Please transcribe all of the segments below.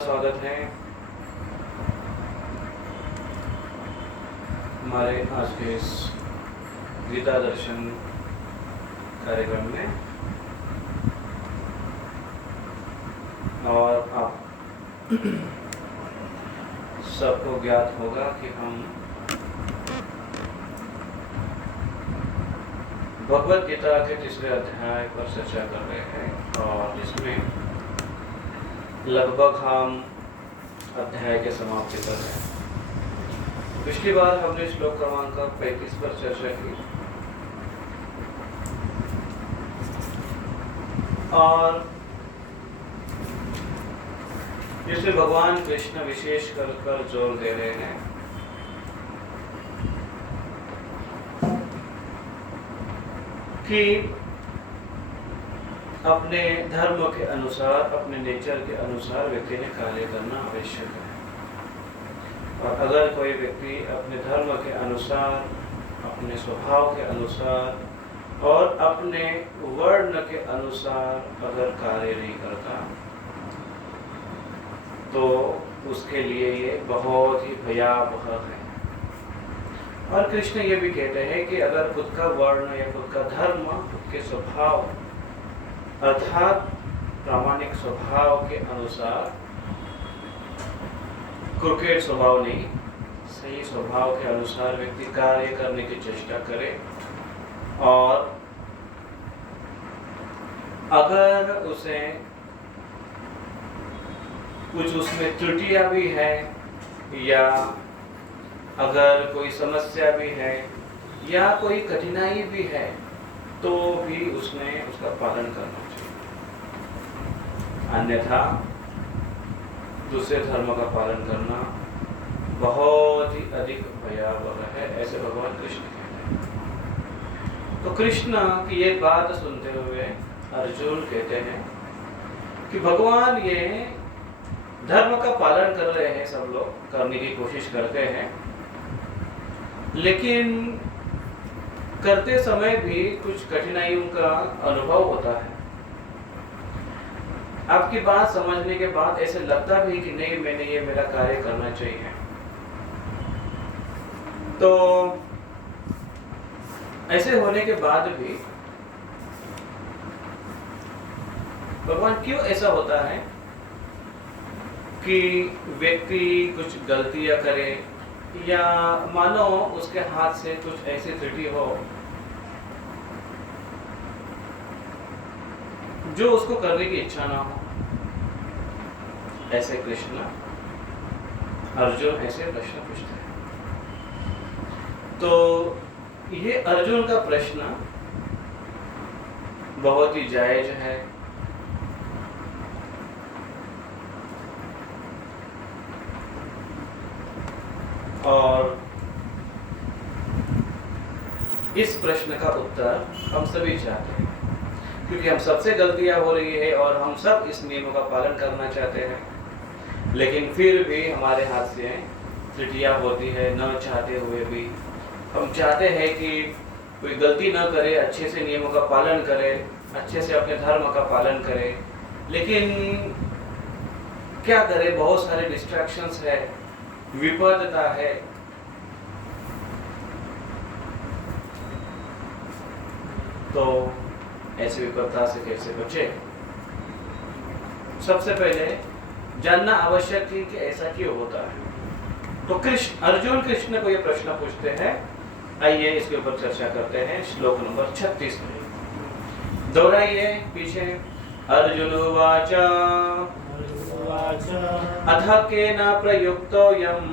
स्वागत है हमारे आज के इस गीता दर्शन कार्यक्रम में। और आप सबको ज्ञात होगा कि हम भगवद गीता के तीसरे अध्याय पर चर्चा कर रहे हैं और जिसमें लगभग हम अध्याय के समाप्ति पर हैं। पिछली बार हमने श्लोक क्रमांक 35 पर चर्चा की और जिसमें भगवान कृष्ण विशेष कर जोर दे रहे हैं कि अपने धर्म के अनुसार, अपने नेचर के अनुसार व्यक्ति ने कार्य करना आवश्यक है। और अगर कोई व्यक्ति अपने धर्म के अनुसार, अपने स्वभाव के अनुसार और अपने वर्ण के अनुसार अगर कार्य नहीं करता तो उसके लिए ये बहुत ही भयावह है। और कृष्ण ये भी कहते हैं कि अगर खुद का वर्ण या खुद का धर्म, खुद के स्वभाव अर्थात प्रामाणिक स्वभाव के अनुसार, क्रिकेट स्वभाव नहीं, सही स्वभाव के अनुसार व्यक्ति कार्य करने की चेष्टा करे और अगर उसे कुछ उसमें त्रुटियां भी है या अगर कोई समस्या भी है या कोई कठिनाई भी है तो भी उसने उसका पालन करना चाहिए। अन्यथा दूसरे धर्म का पालन करना बहुत ही अधिक भयावह है, ऐसे भगवान कृष्ण कहते हैं। तो कृष्ण की ये बात सुनते हुए अर्जुन कहते हैं कि भगवान ये धर्म का पालन कर रहे हैं, सब लोग करने की कोशिश करते हैं, लेकिन करते समय भी कुछ कठिनाइयों का अनुभव होता है। आपकी बात समझने के बाद ऐसे लगता भी कि नहीं, मैंने ये मेरा कार्य करना चाहिए। तो ऐसे होने के बाद भी भगवान क्यों ऐसा होता है कि व्यक्ति कुछ गलतियां करे या मानो उसके हाथ से कुछ ऐसी त्रुटि हो जो उसको करने की इच्छा ना हो। ऐसे कृष्ण अर्जुन ऐसे प्रश्न पूछते हैं। तो ये अर्जुन का प्रश्न बहुत ही जायज है और इस प्रश्न का उत्तर हम सभी चाहते हैं, क्योंकि हम सबसे गलतियां हो रही है और हम सब इस नियमों का पालन करना चाहते हैं, लेकिन फिर भी हमारे हाथ से त्रुटियां होती है। न चाहते हुए भी हम चाहते हैं कि कोई गलती न करे, अच्छे से नियमों का पालन करे, अच्छे से अपने धर्म का पालन करे, लेकिन क्या करे, बहुत सारे डिस्ट्रैक्शंस है, विपदता है। तो ऐसी विपदता से कैसे बचे? सबसे पहले जानना आवश्यक है कि ऐसा क्यों होता है। तो अर्जुन कृष्ण को ये प्रश्न पूछते हैं। आइए इसके ऊपर चर्चा करते हैं। श्लोक नंबर 36 में दोहराइए पीछे। अर्जुन उवाच अथ केन प्रयुक्तोऽयं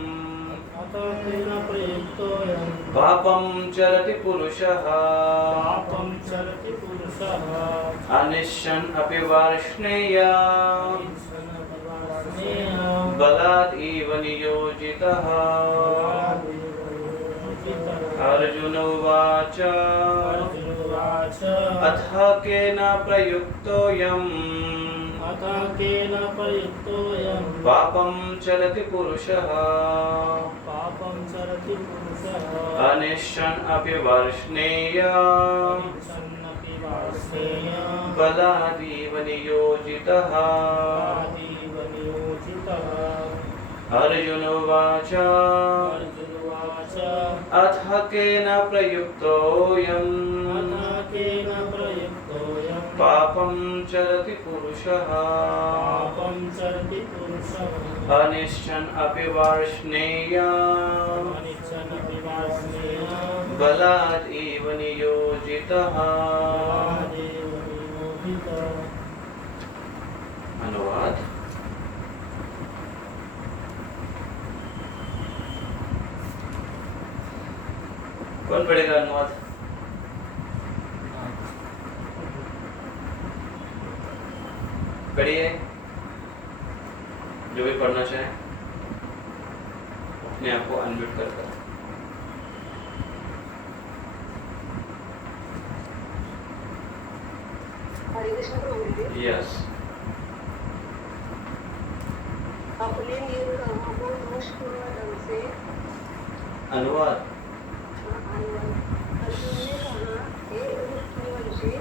पापं चरति पुरुषः अनिश्चन् अपि वार्ष्णेय बलात् इव नियोजितः। अर्जुन उवाच अथ केन प्रयुक्तोऽयं पापं चरति पुरुषः अनिश्चन् अपि वार्ष्णेय बलादीव नियोजितः। अर्जुन उवाच अथ केन प्रयुक्तोऽयम् पापं चरति पुरुषः अनिच्छन् अपि वार्ष्णेय बलात् एव नियोजितः। अनुवाद। कौन पढ़ेगा अनुवाद? पढ़िए, जो भी पढ़ना चाहे अपने आप को अनम्यूट कर कर। यस। अपने निर्णयों को दोषपूर्ण ढंग से अनुवाद। अर्जुन ने कहा, हे ऋषिवंशी,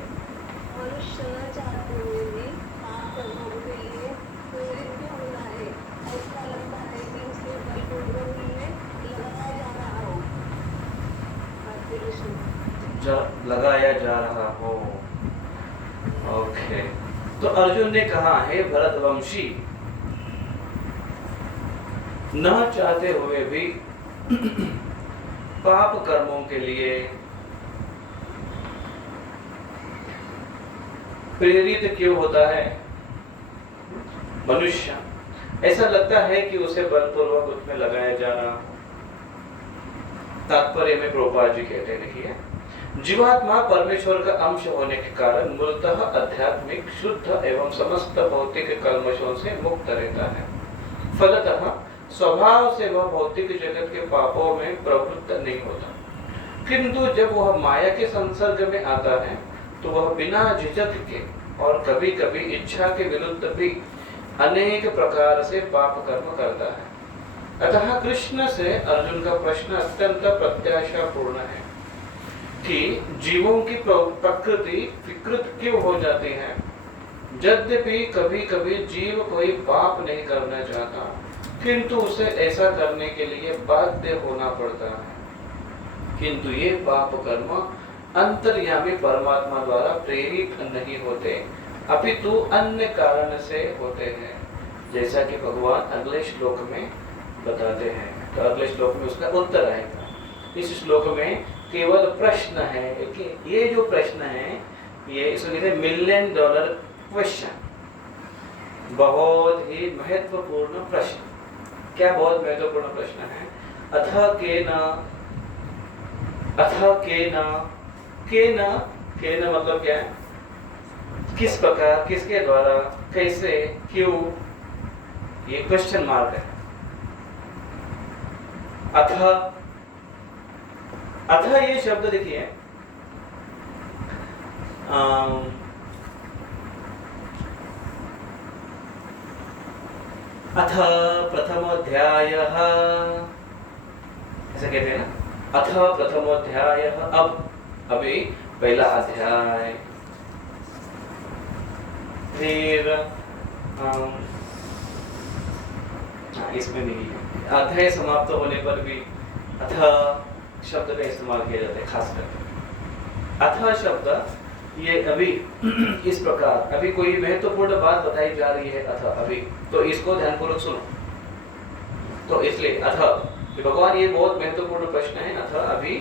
मनुष्य न चाहते हुए भी पाप कर्मों के लिए प्रेरित क्यों होना है? ऐसा लगता है कि उसे बलपूर्वक में लगाया जा रहा हो। ओके, तो अर्जुन ने कहा, हे भरतवंशी, न चाहते हुए भी पाप कर्मों के लिए प्रेरित क्यों होता है मनुष्य? ऐसा लगता है कि उसे बलपूर्वक उसमें लगाया जा रहा। तात्पर्य में प्रभुपाद जी कहते देखिए, जीवात्मा परमेश्वर का अंश होने के कारण मूलतः आध्यात्मिक, शुद्ध एवं समस्त भौतिक कल्मशों से मुक्त रहता है। फलतः स्वभाव से वह भौतिक जगत के पापों में प्रवृत्त नहीं होता, किंतु जब वह माया के संसर्ग में आता है तो वह बिना झिझक के और कभी कभी इच्छा के विरुद्ध भी अनेक प्रकार से पाप कर्म करता है। अतः कृष्ण से अर्जुन का प्रश्न अत्यंत प्रत्याशापूर्ण है कि जीवों की प्रकृति विकृत क्यों हो जाती है। यद्यपि कभी कभी जीव कोई पाप नहीं करना चाहता, किंतु उसे ऐसा करने के लिए बाध्य होना पड़ता है। किंतु ये पाप कर्म अंतर्यामी परमात्मा द्वारा प्रेरित नहीं होते, अपितु अन्य कारण से होते हैं, जैसा कि भगवान अगले श्लोक में बताते हैं। तो अगले श्लोक में उसका उत्तर आएगा। इस श्लोक में केवल प्रश्न है कि ये जो प्रश्न है ये इसको कहते हैं $1 मिलियन क्वेश्चन, बहुत ही महत्वपूर्ण प्रश्न। क्या बहुत महत्वपूर्ण प्रश्न है? केन मतलब क्या है? किस प्रकार, किसके द्वारा, कैसे, क्यों, ये क्वेश्चन मार्क है। अथ ये शब्द देखिए, अथ प्रथमोऽध्यायः, ऐसा कहते हैं ना, अथ प्रथमोऽध्यायः, अब अभी पहला अध्याय। फिर इसमें नहीं है, अध्याय समाप्त होने पर भी अथ शब्द का इस्तेमाल किया जाता है। खास करके अथ शब्द ये अभी इस प्रकार, अभी कोई महत्वपूर्ण बात बताई जा रही है अथ अभी, तो इसको ध्यानपूर्वक सुनो। तो इसलिए अथ, भगवान ये बहुत महत्वपूर्ण प्रश्न है। अथ अभी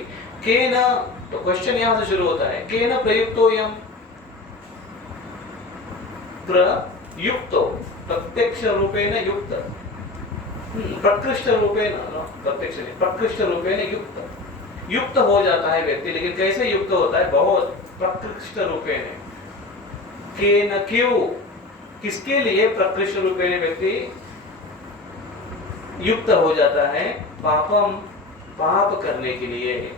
केन, तो क्वेश्चन यहाँ से शुरू होता है, केन प्रयुक्तोऽयम्, प्रयुक्तो प्रत्यक्ष रूपेण युक्त, प्रकृष्ट रूपेण, प्रत्यक्ष नहीं, प्रकृष्ट रूपेण युक्त, युक्त हो जाता है व्यक्ति। लेकिन कैसे युक्त होता है? बहुत प्रकृष्ट रूपेण। केन, क्यों, किसके लिए प्रकृष्ट रूपेण व्यक्ति युक्त हो जाता है? पापम, पाप करने के लिए।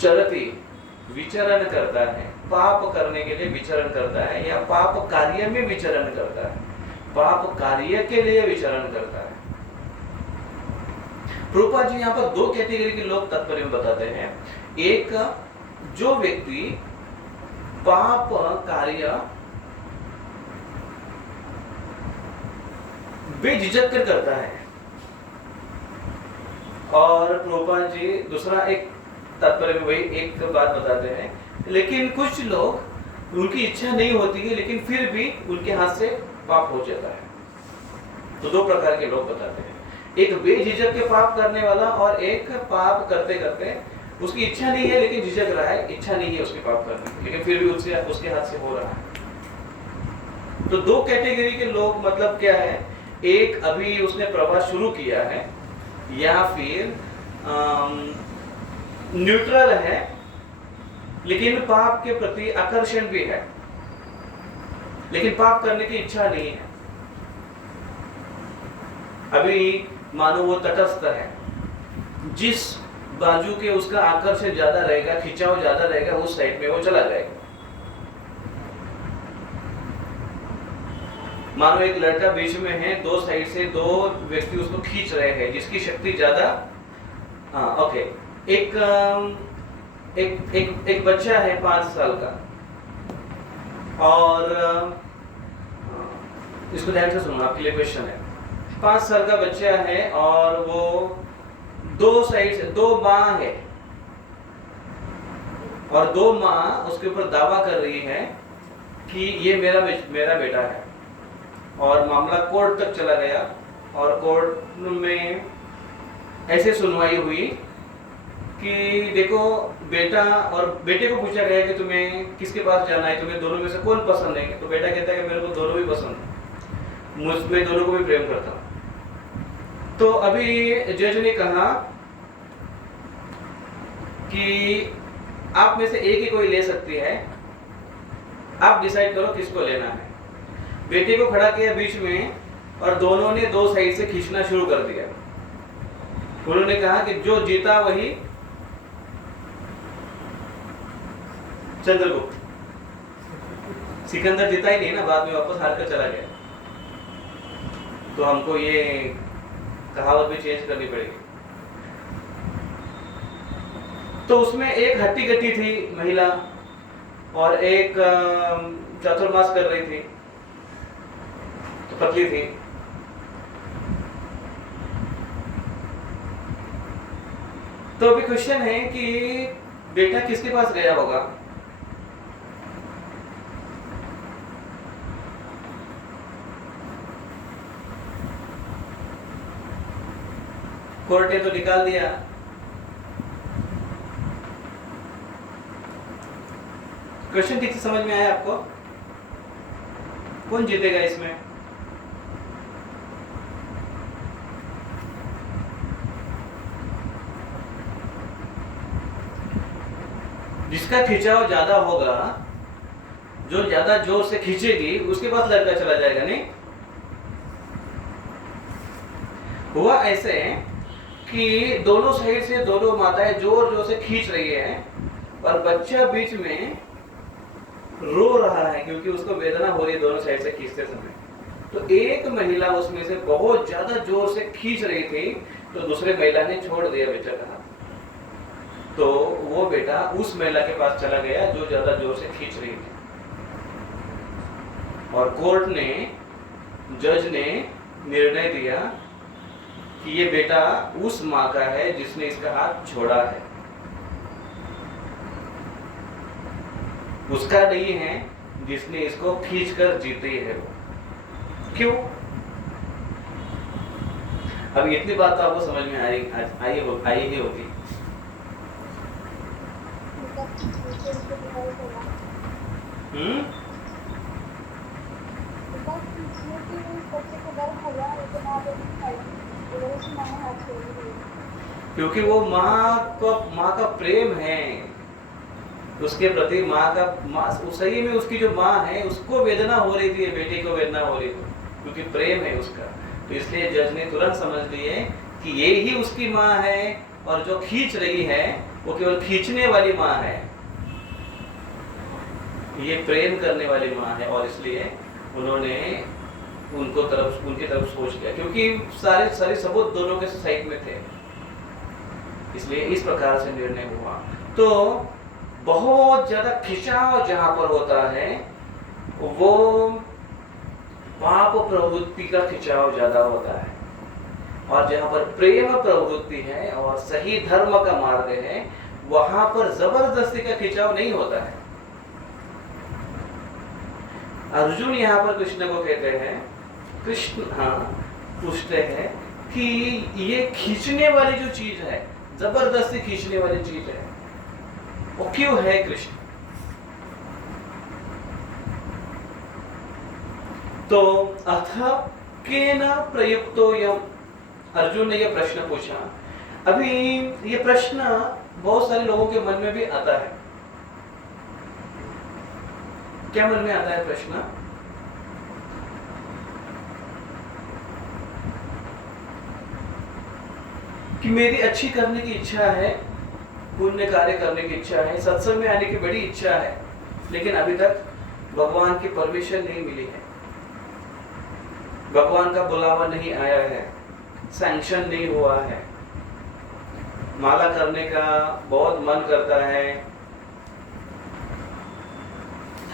चरति, विचरण करता है, पाप करने के लिए विचरण करता है, या पाप कार्य में विचरण करता है, पाप कार्य के लिए विचरण करता है। प्रभुपाद जी यहाँ पर दो कैटेगरी के लोग तात्पर्य में बताते हैं। एक, जो व्यक्ति पाप कार्य बेझिझक कर करता है। और प्रभुपाद जी दूसरा एक तात्पर्य में वही एक बात बताते हैं, लेकिन कुछ लोग उनकी इच्छा नहीं होती है लेकिन फिर भी उनके हाथ से पाप हो जाता है। तो दो प्रकार के लोग बताते हैं, एक बेझिझक के पाप करने वाला और एक पाप करते करते उसकी इच्छा नहीं है लेकिन झिझक रहा है, इच्छा नहीं है उसके पाप करने की लेकिन फिर भी उसके हाथ से हो रहा है। तो दो कैटेगरी के लोग मतलब क्या है, एक अभी उसने प्रवास शुरू किया है या फिर न्यूट्रल है लेकिन पाप के प्रति आकर्षण भी है लेकिन पाप करने की इच्छा नहीं है। अभी मानो वो तटस्थ है, जिस बाजू के उसका आकर्षण ज्यादा रहेगा, खिंचाव ज्यादा रहेगा, उस साइड में वो चला जाएगा। मानो एक लड़का बीच में है, दो साइड से दो व्यक्ति उसको खींच रहे हैं, जिसकी शक्ति ज्यादा। ओके, एक बच्चा है 5 साल का और इसको ध्यान से सुनो, आपके लिए क्वेश्चन है। 5 साल का बच्चा है और वो दो साइड से दो माँ है और दो माँ उसके ऊपर दावा कर रही है कि ये मेरा बेटा है और मामला कोर्ट तक चला गया और कोर्ट में ऐसे सुनवाई हुई कि देखो बेटा, और बेटे को पूछा गया कि तुम्हें किसके पास जाना है, तुम्हें दोनों में से कौन पसंद है। तो बेटा कहता है कि मेरे को दोनों भी पसंद है, मैं दोनों को भी प्रेम करता हूँ। तो अभी जज ने कहा कि आप में से एक ही कोई ले सकती है, आप डिसाइड करो किसको लेना है। बेटे को खड़ा किया बीच में और दोनों ने दो साइड से खींचना शुरू कर दिया। उन्होंने कहा कि जो जीता वही चंद्रगुप्त। सिकंदर जीता ही नहीं ना, बाद में वापस हार कर चला गया। तो हमको ये कहावत भी चेंज करनी पड़ेगी। तो उसमें एक हट्टी कट्टी थी महिला और एक चातुर्मास कर रही थी, तो पतली थी। तो अभी क्वेश्चन है कि बेटा किसके पास गया होगा। कोर्ट ने तो निकाल दिया। क्वेश्चन ठीक से समझ में आया आपको? कौन जीतेगा इसमें? जिसका खिंचाव ज्यादा होगा, जो ज्यादा जोर से खींचेगी, उसके पास लड़का चला जाएगा। नहीं हुआ ऐसे कि दोनों साइड से दोनों माताएं जोर जोर से खींच रही हैं और बच्चा बीच में रो रहा है क्योंकि उसको वेदना हो रही है दोनों साइड से खींचते समय। तो एक महिला उसमें से बहुत ज्यादा जोर से खींच रही थी, तो दूसरे महिला ने छोड़ दिया बेटा का हाथ। तो वो बेटा उस महिला के पास चला गया जो ज्यादा जोर से खींच रही थी। और कोर्ट ने, जज ने निर्णय दिया कि ये बेटा उस माँ का है जिसने इसका हाथ छोड़ा है, उसका नहीं है जिसने इसको खींचकर जीती है। वो क्यों? अब इतनी बात तो आपको समझ में आई ही होगी। क्योंकि वो माँ का प्रेम है उसके प्रति। माँ सही में उसकी जो माँ है उसको वेदना हो रही थी, बेटे को वेदना हो रही थी क्योंकि प्रेम है उसका। तो इसलिए जज ने तुरंत समझ लिए कि ये ही उसकी माँ है और जो खींच रही है वो केवल खींचने वाली माँ है, ये प्रेम करने वाली माँ है। और इसलिए उन्होंने उनकी तरफ सोच लिया क्योंकि सारे सबूत दोनों के साइड में थे, इसलिए इस प्रकार से निर्णय हुआ। तो बहुत ज्यादा खिंचाव जहां पर होता है वो पाप प्रवृत्ति का खिंचाव ज्यादा होता है, और जहां पर प्रेम प्रवृत्ति है और सही धर्म का मार्ग है वहां पर जबरदस्ती का खिंचाव नहीं होता है। अर्जुन यहाँ पर कृष्ण को कहते हैं, कृष्ण पूछते हैं कि ये खींचने वाली जो चीज है, जबरदस्ती खींचने वाली चीज है, वो क्यों है कृष्ण? तो अथ केन प्रयुक्तोऽयम्, अर्जुन ने यह प्रश्न पूछा। अभी ये प्रश्न बहुत सारे लोगों के मन में भी आता है। क्या मन में आता है प्रश्न? कि मेरी अच्छी करने की इच्छा है, पुण्य कार्य करने की इच्छा है, सत्संग में आने की बड़ी इच्छा है, लेकिन अभी तक भगवान की परमिशन नहीं मिली है, भगवान का बुलावा नहीं आया है, सैंक्शन नहीं हुआ है। माला करने का बहुत मन करता है,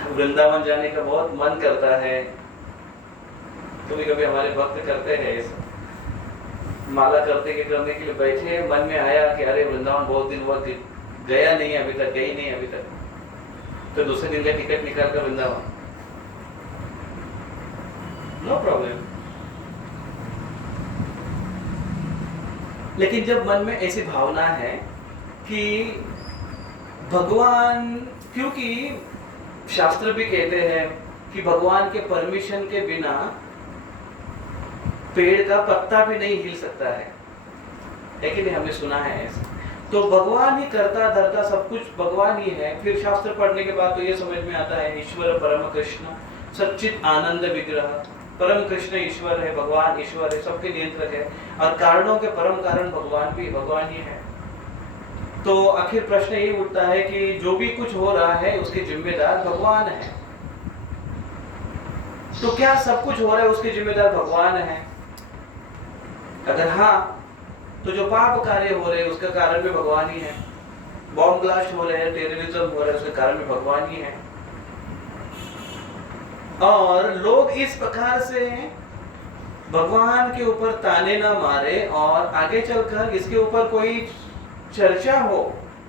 वृंदावन जाने का बहुत मन करता है। कभी कभी हमारे भक्त करते हैं ऐसा, माला करने के लिए बैठे, मन में आया कि अरे वृंदावन बहुत दिन हुआ गया नहीं अभी तक, गई नहीं अभी तक, तो दूसरे दिन का टिकट निकाल कर वृंदावन, नो प्रॉब्लम। लेकिन जब मन में ऐसी भावना है कि भगवान, क्योंकि शास्त्र भी कहते हैं कि भगवान के परमिशन के बिना पेड़ का पत्ता भी नहीं हिल सकता है कि नहीं? हमने सुना है ऐसा। तो भगवान ही करता धरता सब कुछ भगवान ही है। फिर शास्त्र पढ़ने के बाद तो ये समझ में आता है, ईश्वर परम कृष्ण सच्चित आनंद विग्रह, परम कृष्ण ईश्वर है, भगवान ईश्वर है, सबके नियंत्रक है, और कारणों के परम कारण भगवान भी भगवान ही है। तो आखिर प्रश्न ये उठता है कि जो भी कुछ हो रहा है उसके जिम्मेदार भगवान है। तो क्या सब कुछ हो रहा है उसके जिम्मेदार भगवान है? अगर हाँ, तो जो पाप कार्य हो रहे हैं उसका कारण भी भगवान ही है। बॉम्ब ब्लास्ट हो रहे हैं, टेररिज्म हो रहा है, उसका कारण भी भगवान ही है। और लोग इस प्रकार से भगवान के ऊपर ताने ना मारे और आगे चलकर इसके ऊपर कोई चर्चा हो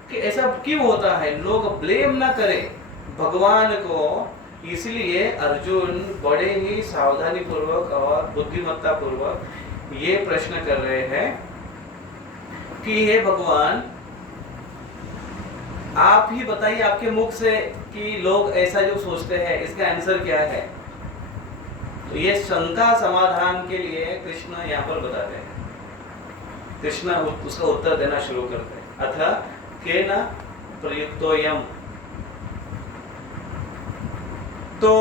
कि ऐसा क्यों होता है, लोग ब्लेम ना करें भगवान को। इसलिए अर्जुन बड़े ही सावधानी पूर्वक और बुद्धिमत्ता पूर्वक ये प्रश्न कर रहे हैं कि हे भगवान, आप ही बताइए आपके मुख से कि लोग ऐसा जो सोचते हैं इसका आंसर क्या है। तो ये शंका समाधान के लिए कृष्ण यहाँ पर बताते हैं। कृष्ण उसका उत्तर देना शुरू करते हैं। अथ केन प्रयुक्तोऽयम्, तो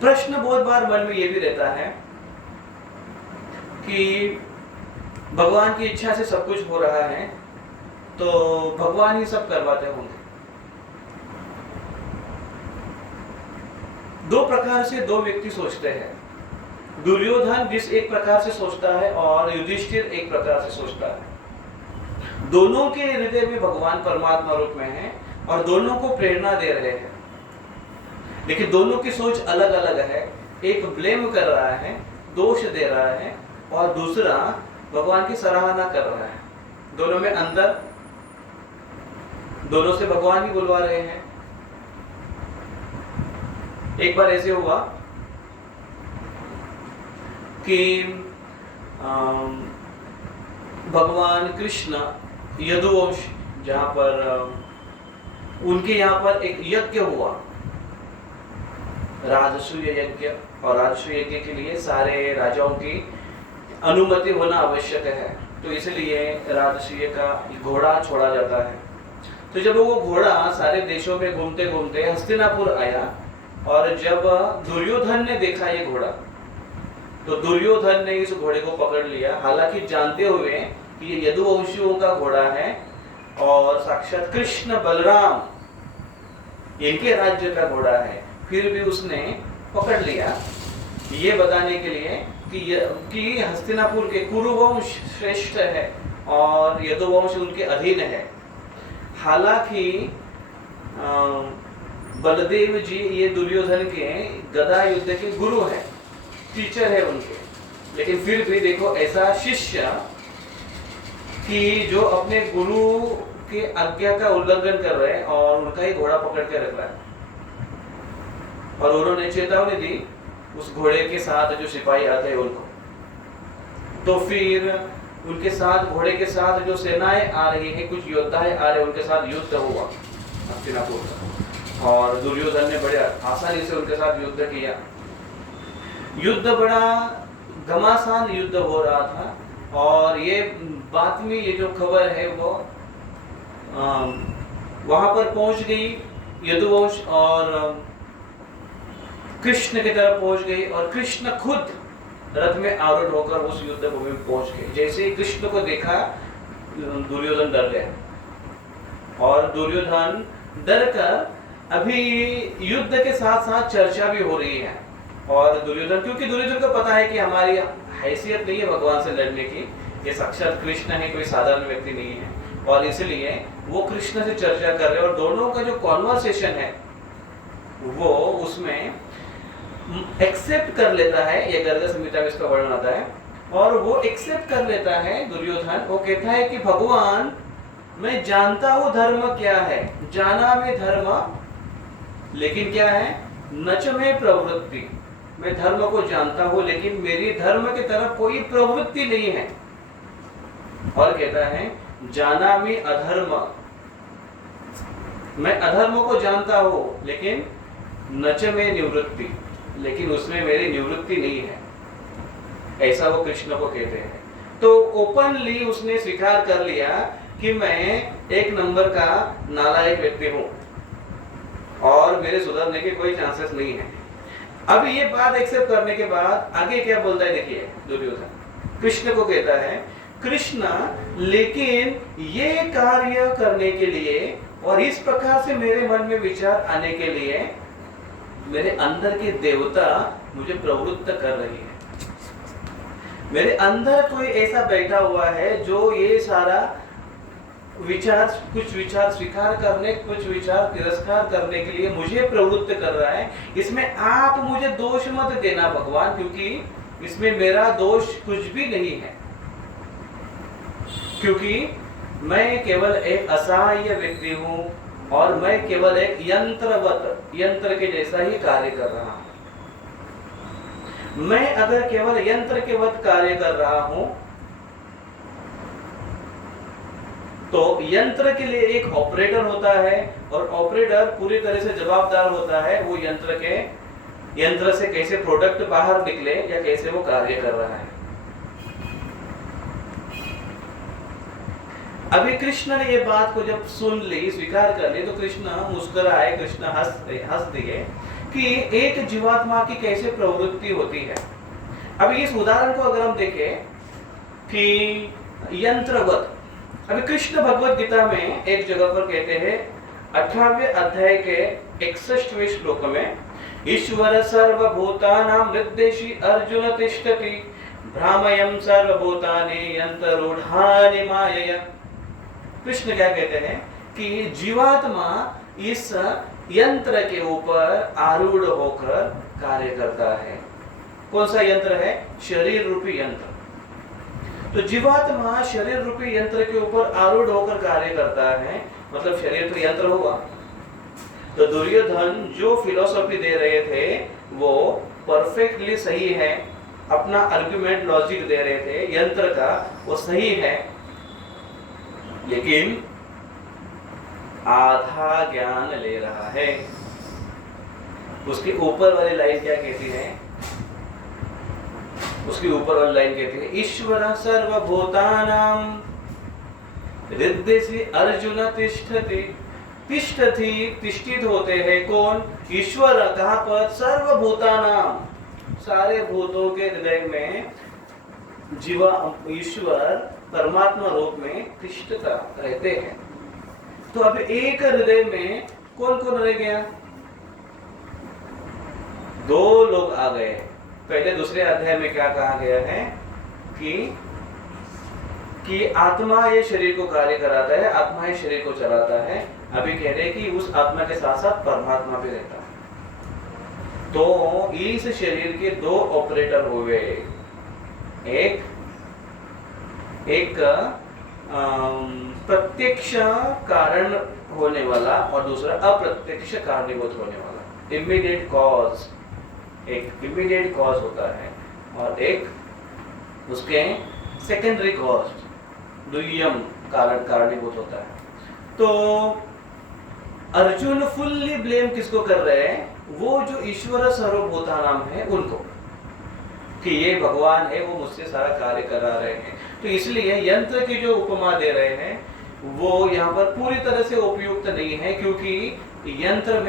प्रश्न बहुत बार मन में ये भी रहता है कि भगवान की इच्छा से सब कुछ हो रहा है, तो भगवान ही सब करवाते होंगे। दो प्रकार से दो व्यक्ति सोचते हैं। दुर्योधन जिस एक प्रकार से सोचता है और युधिष्ठिर एक प्रकार से सोचता है। दोनों के हृदय में भगवान परमात्मा रूप में है और दोनों को प्रेरणा दे रहे हैं, लेकिन दोनों की सोच अलग अलग है। एक ब्लेम कर रहा है, दोष दे रहा है, और दूसरा भगवान की सराहना कर रहा है। दोनों में अंतर, दोनों से भगवान ही बुलवा रहे हैं। एक बार ऐसे हुआ कि भगवान कृष्ण यदुवंश, जहां पर उनके यहाँ पर एक यज्ञ हुआ, राजसूय यज्ञ, और राजसूय यज्ञ के लिए सारे राजाओं की अनुमति होना आवश्यक है। तो इसलिए राजसूय का घोड़ा छोड़ा जाता है। तो जब वो घोड़ा सारे देशों में घूमते घूमते हस्तिनापुर आया, और जब दुर्योधन ने देखा ये घोड़ा, तो दुर्योधन ने इस घोड़े को पकड़ लिया, हालांकि जानते हुए कि ये यदुवंशियों का घोड़ा है और साक्षात कृष्ण बलराम इनके राज्य का घोड़ा है, फिर भी उसने पकड़ लिया ये बताने के लिए कि हस्तिनापुर के कुरुवंश श्रेष्ठ है और यदुवंश उनके अधीन है। हालांकि बलदेव जी ये दुर्योधन के गदा युद्ध के गुरु हैं, टीचर है उनके, लेकिन फिर भी देखो ऐसा शिष्य कि जो अपने गुरु के आज्ञा का उल्लंघन कर रहे हैं और उनका ही घोड़ा पकड़ के रख रहा है, और उन्होंने चेतावनी दी उस घोड़े के साथ जो सिपाही आते हैं उनको। तो फिर उनके साथ, घोड़े के साथ जो सेनाएं आ रही है, कुछ योद्धाएं आ रहे, उनके साथ युद्ध हुआ हस्तिनापुर का, और दुर्योधन ने बड़े आसानी से उनके साथ युद्ध किया। युद्ध बड़ा घमासान युद्ध हो रहा था, और ये बात में ये जो खबर है वो वहां पर पहुंच गई यदुवंश और कृष्ण की तरफ पहुंच गई, और कृष्ण खुद रथ में आरूढ़ होकर उस युद्ध भूमि में पहुंच गए। जैसे ही कृष्ण को देखा दुर्योधन डर गया, और दुर्योधन डर कर अभी युद्ध के साथ साथ चर्चा भी हो रही है, और दुर्योधन, क्योंकि दुर्योधन को पता है कि हमारी हैसियत नहीं है भगवान से लड़ने की, ये साक्षात कृष्ण है, कोई साधारण व्यक्ति नहीं है, और इसलिए वो कृष्ण से चर्चा कर रहे हैं, और दोनों का जो कॉन्वर्सेशन है वो उसमें एक्सेप्ट कर लेता है, ये गर्ग संहिता में इसका वर्णन आता है, और वो एक्सेप्ट कर लेता है दुर्योधन। वो कहता है कि भगवान, मैं जानता हूं धर्म क्या है, जाना में धर्म, लेकिन क्या है, नच में प्रवृत्ति, मैं धर्म को जानता हूं लेकिन मेरी धर्म की तरफ कोई प्रवृत्ति नहीं है। और कहता है जाना में अधर्म, मैं अधर्म को जानता हूं लेकिन नच में निवृत्ति, लेकिन उसमें मेरी निवृत्ति नहीं है, ऐसा वो कृष्ण को कहते हैं। तो ओपनली उसने स्वीकार कर लिया कि मैं एक नंबर का नालायक व्यक्ति हूं और मेरे सुधरने के कोई चांसेस नहीं है। अब ये बात एक्सेप्ट करने के बाद आगे क्या बोलता है, देखिए दुर्योधन कृष्ण को कहता है, कृष्ण लेकिन ये कार्य करने के लिए और इस प्रकार से मेरे मन में विचार आने के लिए मेरे अंदर की देवता मुझे प्रवृत्त कर रही है। मेरे अंदर कोई ऐसा बैठा हुआ है जो ये सारा विचार, कुछ विचार स्वीकार करने, कुछ विचार तिरस्कार करने के लिए मुझे प्रवृत्त कर रहा है। इसमें आप मुझे दोष मत देना भगवान, क्योंकि इसमें मेरा दोष कुछ भी नहीं है, क्योंकि मैं केवल एक असहाय व्यक्ति हूं और मैं केवल एक यंत्रवत, यंत्र के जैसा ही कार्य कर रहा हूं। मैं अगर केवल यंत्र के वत कार्य कर रहा हूं तो यंत्र के लिए एक ऑपरेटर होता है, और ऑपरेटर पूरी तरह से जवाबदार होता है वो यंत्र से कैसे प्रोडक्ट बाहर निकले या कैसे वो कार्य कर रहा है। अभी कृष्ण ने ये बात को जब सुन ली, स्वीकार कर ली, तो कृष्ण मुस्कुराए, कृष्ण हंस दिए कि एक जीवात्मा की कैसे प्रवृत्ति होती है। अभी इस उदाहरण को अगर हम देखें कि यंत्रवत, अभी कृष्ण भगवत गीता में एक जगह पर कहते हैं 18वें अध्याय के 61वें श्लोक में, ईश्वर सर्वभूतानां हृद्देशी अर्जुन तिष्ठति भ्रामयं सर्वभूतानि यंत्ररूढ़ानि मायया। कृष्ण क्या कहते हैं कि जीवात्मा इस यंत्र के ऊपर आरूढ़ होकर कार्य करता है। कौन सा यंत्र है? शरीर रूपी यंत्र। तो जीवात्मा शरीर रूपी यंत्र के ऊपर आरूढ़ होकर कार्य करता है, मतलब शरीर तो यंत्र हुआ। तो दुर्योधन जो फिलॉसफी दे रहे थे वो परफेक्टली सही है, अपना आर्गुमेंट लॉजिक दे रहे थे यंत्र का, वो सही है, लेकिन आधा ज्ञान ले रहा है। उसके ऊपर वाली लाइन क्या कहती है? उसके ऊपर वाली लाइन कहती है, ईश्वर सर्वभूतानां हृदयसि अर्जुन तिष्ठति। तिष्ठति, तिष्ठित होते हैं कौन? ईश्वर। कहां पर? सर्वभूतानां, सारे भूतों के हृदय में जीवा ईश्वर परमात्मा रूप में तिष्ठता रहते हैं। तो अब एक हृदय में कौन कौन रह गया? दो लोग आ गए। पहले दूसरे अध्याय में क्या कहा गया है कि आत्मा ये शरीर को कार्य कराता है, आत्मा ये शरीर को चलाता है, अभी कह रहे हैं कि उस आत्मा के साथ साथ परमात्मा भी रहता है। तो इस शरीर के दो ऑपरेटर हुए, एक प्रत्यक्ष कारण होने वाला और दूसरा अप्रत्यक्ष कारणीभूत होने वाला। इमीडिएट कॉज, एक इमीडिएट कॉज होता है और एक उसके सेकेंडरी कॉज, द्वितीयम कारण कारणीभूत होता है। तो अर्जुन फुल्ली ब्लेम किसको कर रहे हैं? वो जो ईश्वर सर्वभूता नाम है उनको, कि ये भगवान है, वो मुझसे सारा कार्य करा रहे हैं। तो इसलिए यंत्र की जो उपमा दे रहे हैं वो यहाँ पर पूरी तरह से उपयुक्त नहीं है, क्योंकि यंत्र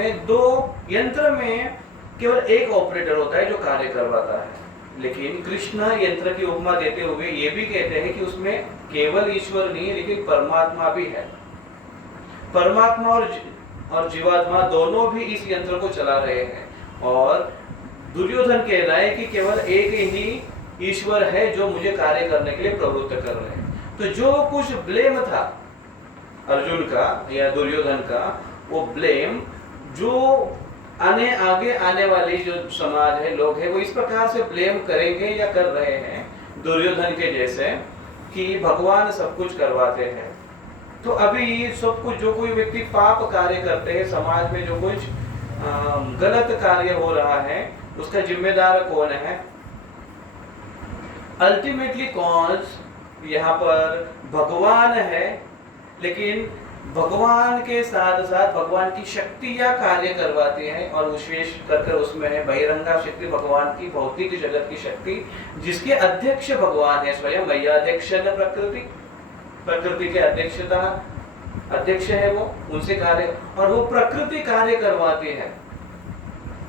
में केवल एक ऑपरेटर होता है जो कार्य करवाता है। लेकिन कृष्ण यंत्र की उपमा देते हुए ये भी कहते हैं कि उसमें केवल ईश्वर नहीं लेकिन परमात्मा भी है। परमात्मा और जीवात्मा दोनों भी इस यंत्र को चला रहे हैं। और दुर्योधन कह रहा है कि केवल एक ही ईश्वर है जो मुझे कार्य करने के लिए प्रवृत्त कर रहे हैं। तो जो कुछ ब्लेम था अर्जुन का या दुर्योधन का, वो ब्लेम जो आगे आने वाली जो समाज है, लोग हैं, वो इस प्रकार से ब्लेम करेंगे या कर रहे हैं दुर्योधन के जैसे कि भगवान सब कुछ करवाते हैं। तो अभी सब कुछ जो कोई व्यक्ति पाप कार्य करते हैं, समाज में जो कुछ गलत कार्य हो रहा है, उसका जिम्मेदार कौन है? अल्टीमेटली कॉज यहाँ पर भगवान है, लेकिन भगवान के साथ साथ भगवान की शक्तियां कार्य करवाती हैं और विशेष कर उसमें है बहिरंगा शक्ति, भगवान की भौतिक जगत की शक्ति, जिसके अध्यक्ष भगवान है स्वयं। मय्याध्यक्ष प्रकृति के अध्यक्ष है वो, उनसे कार्य, और वो प्रकृति कार्य करवाती है,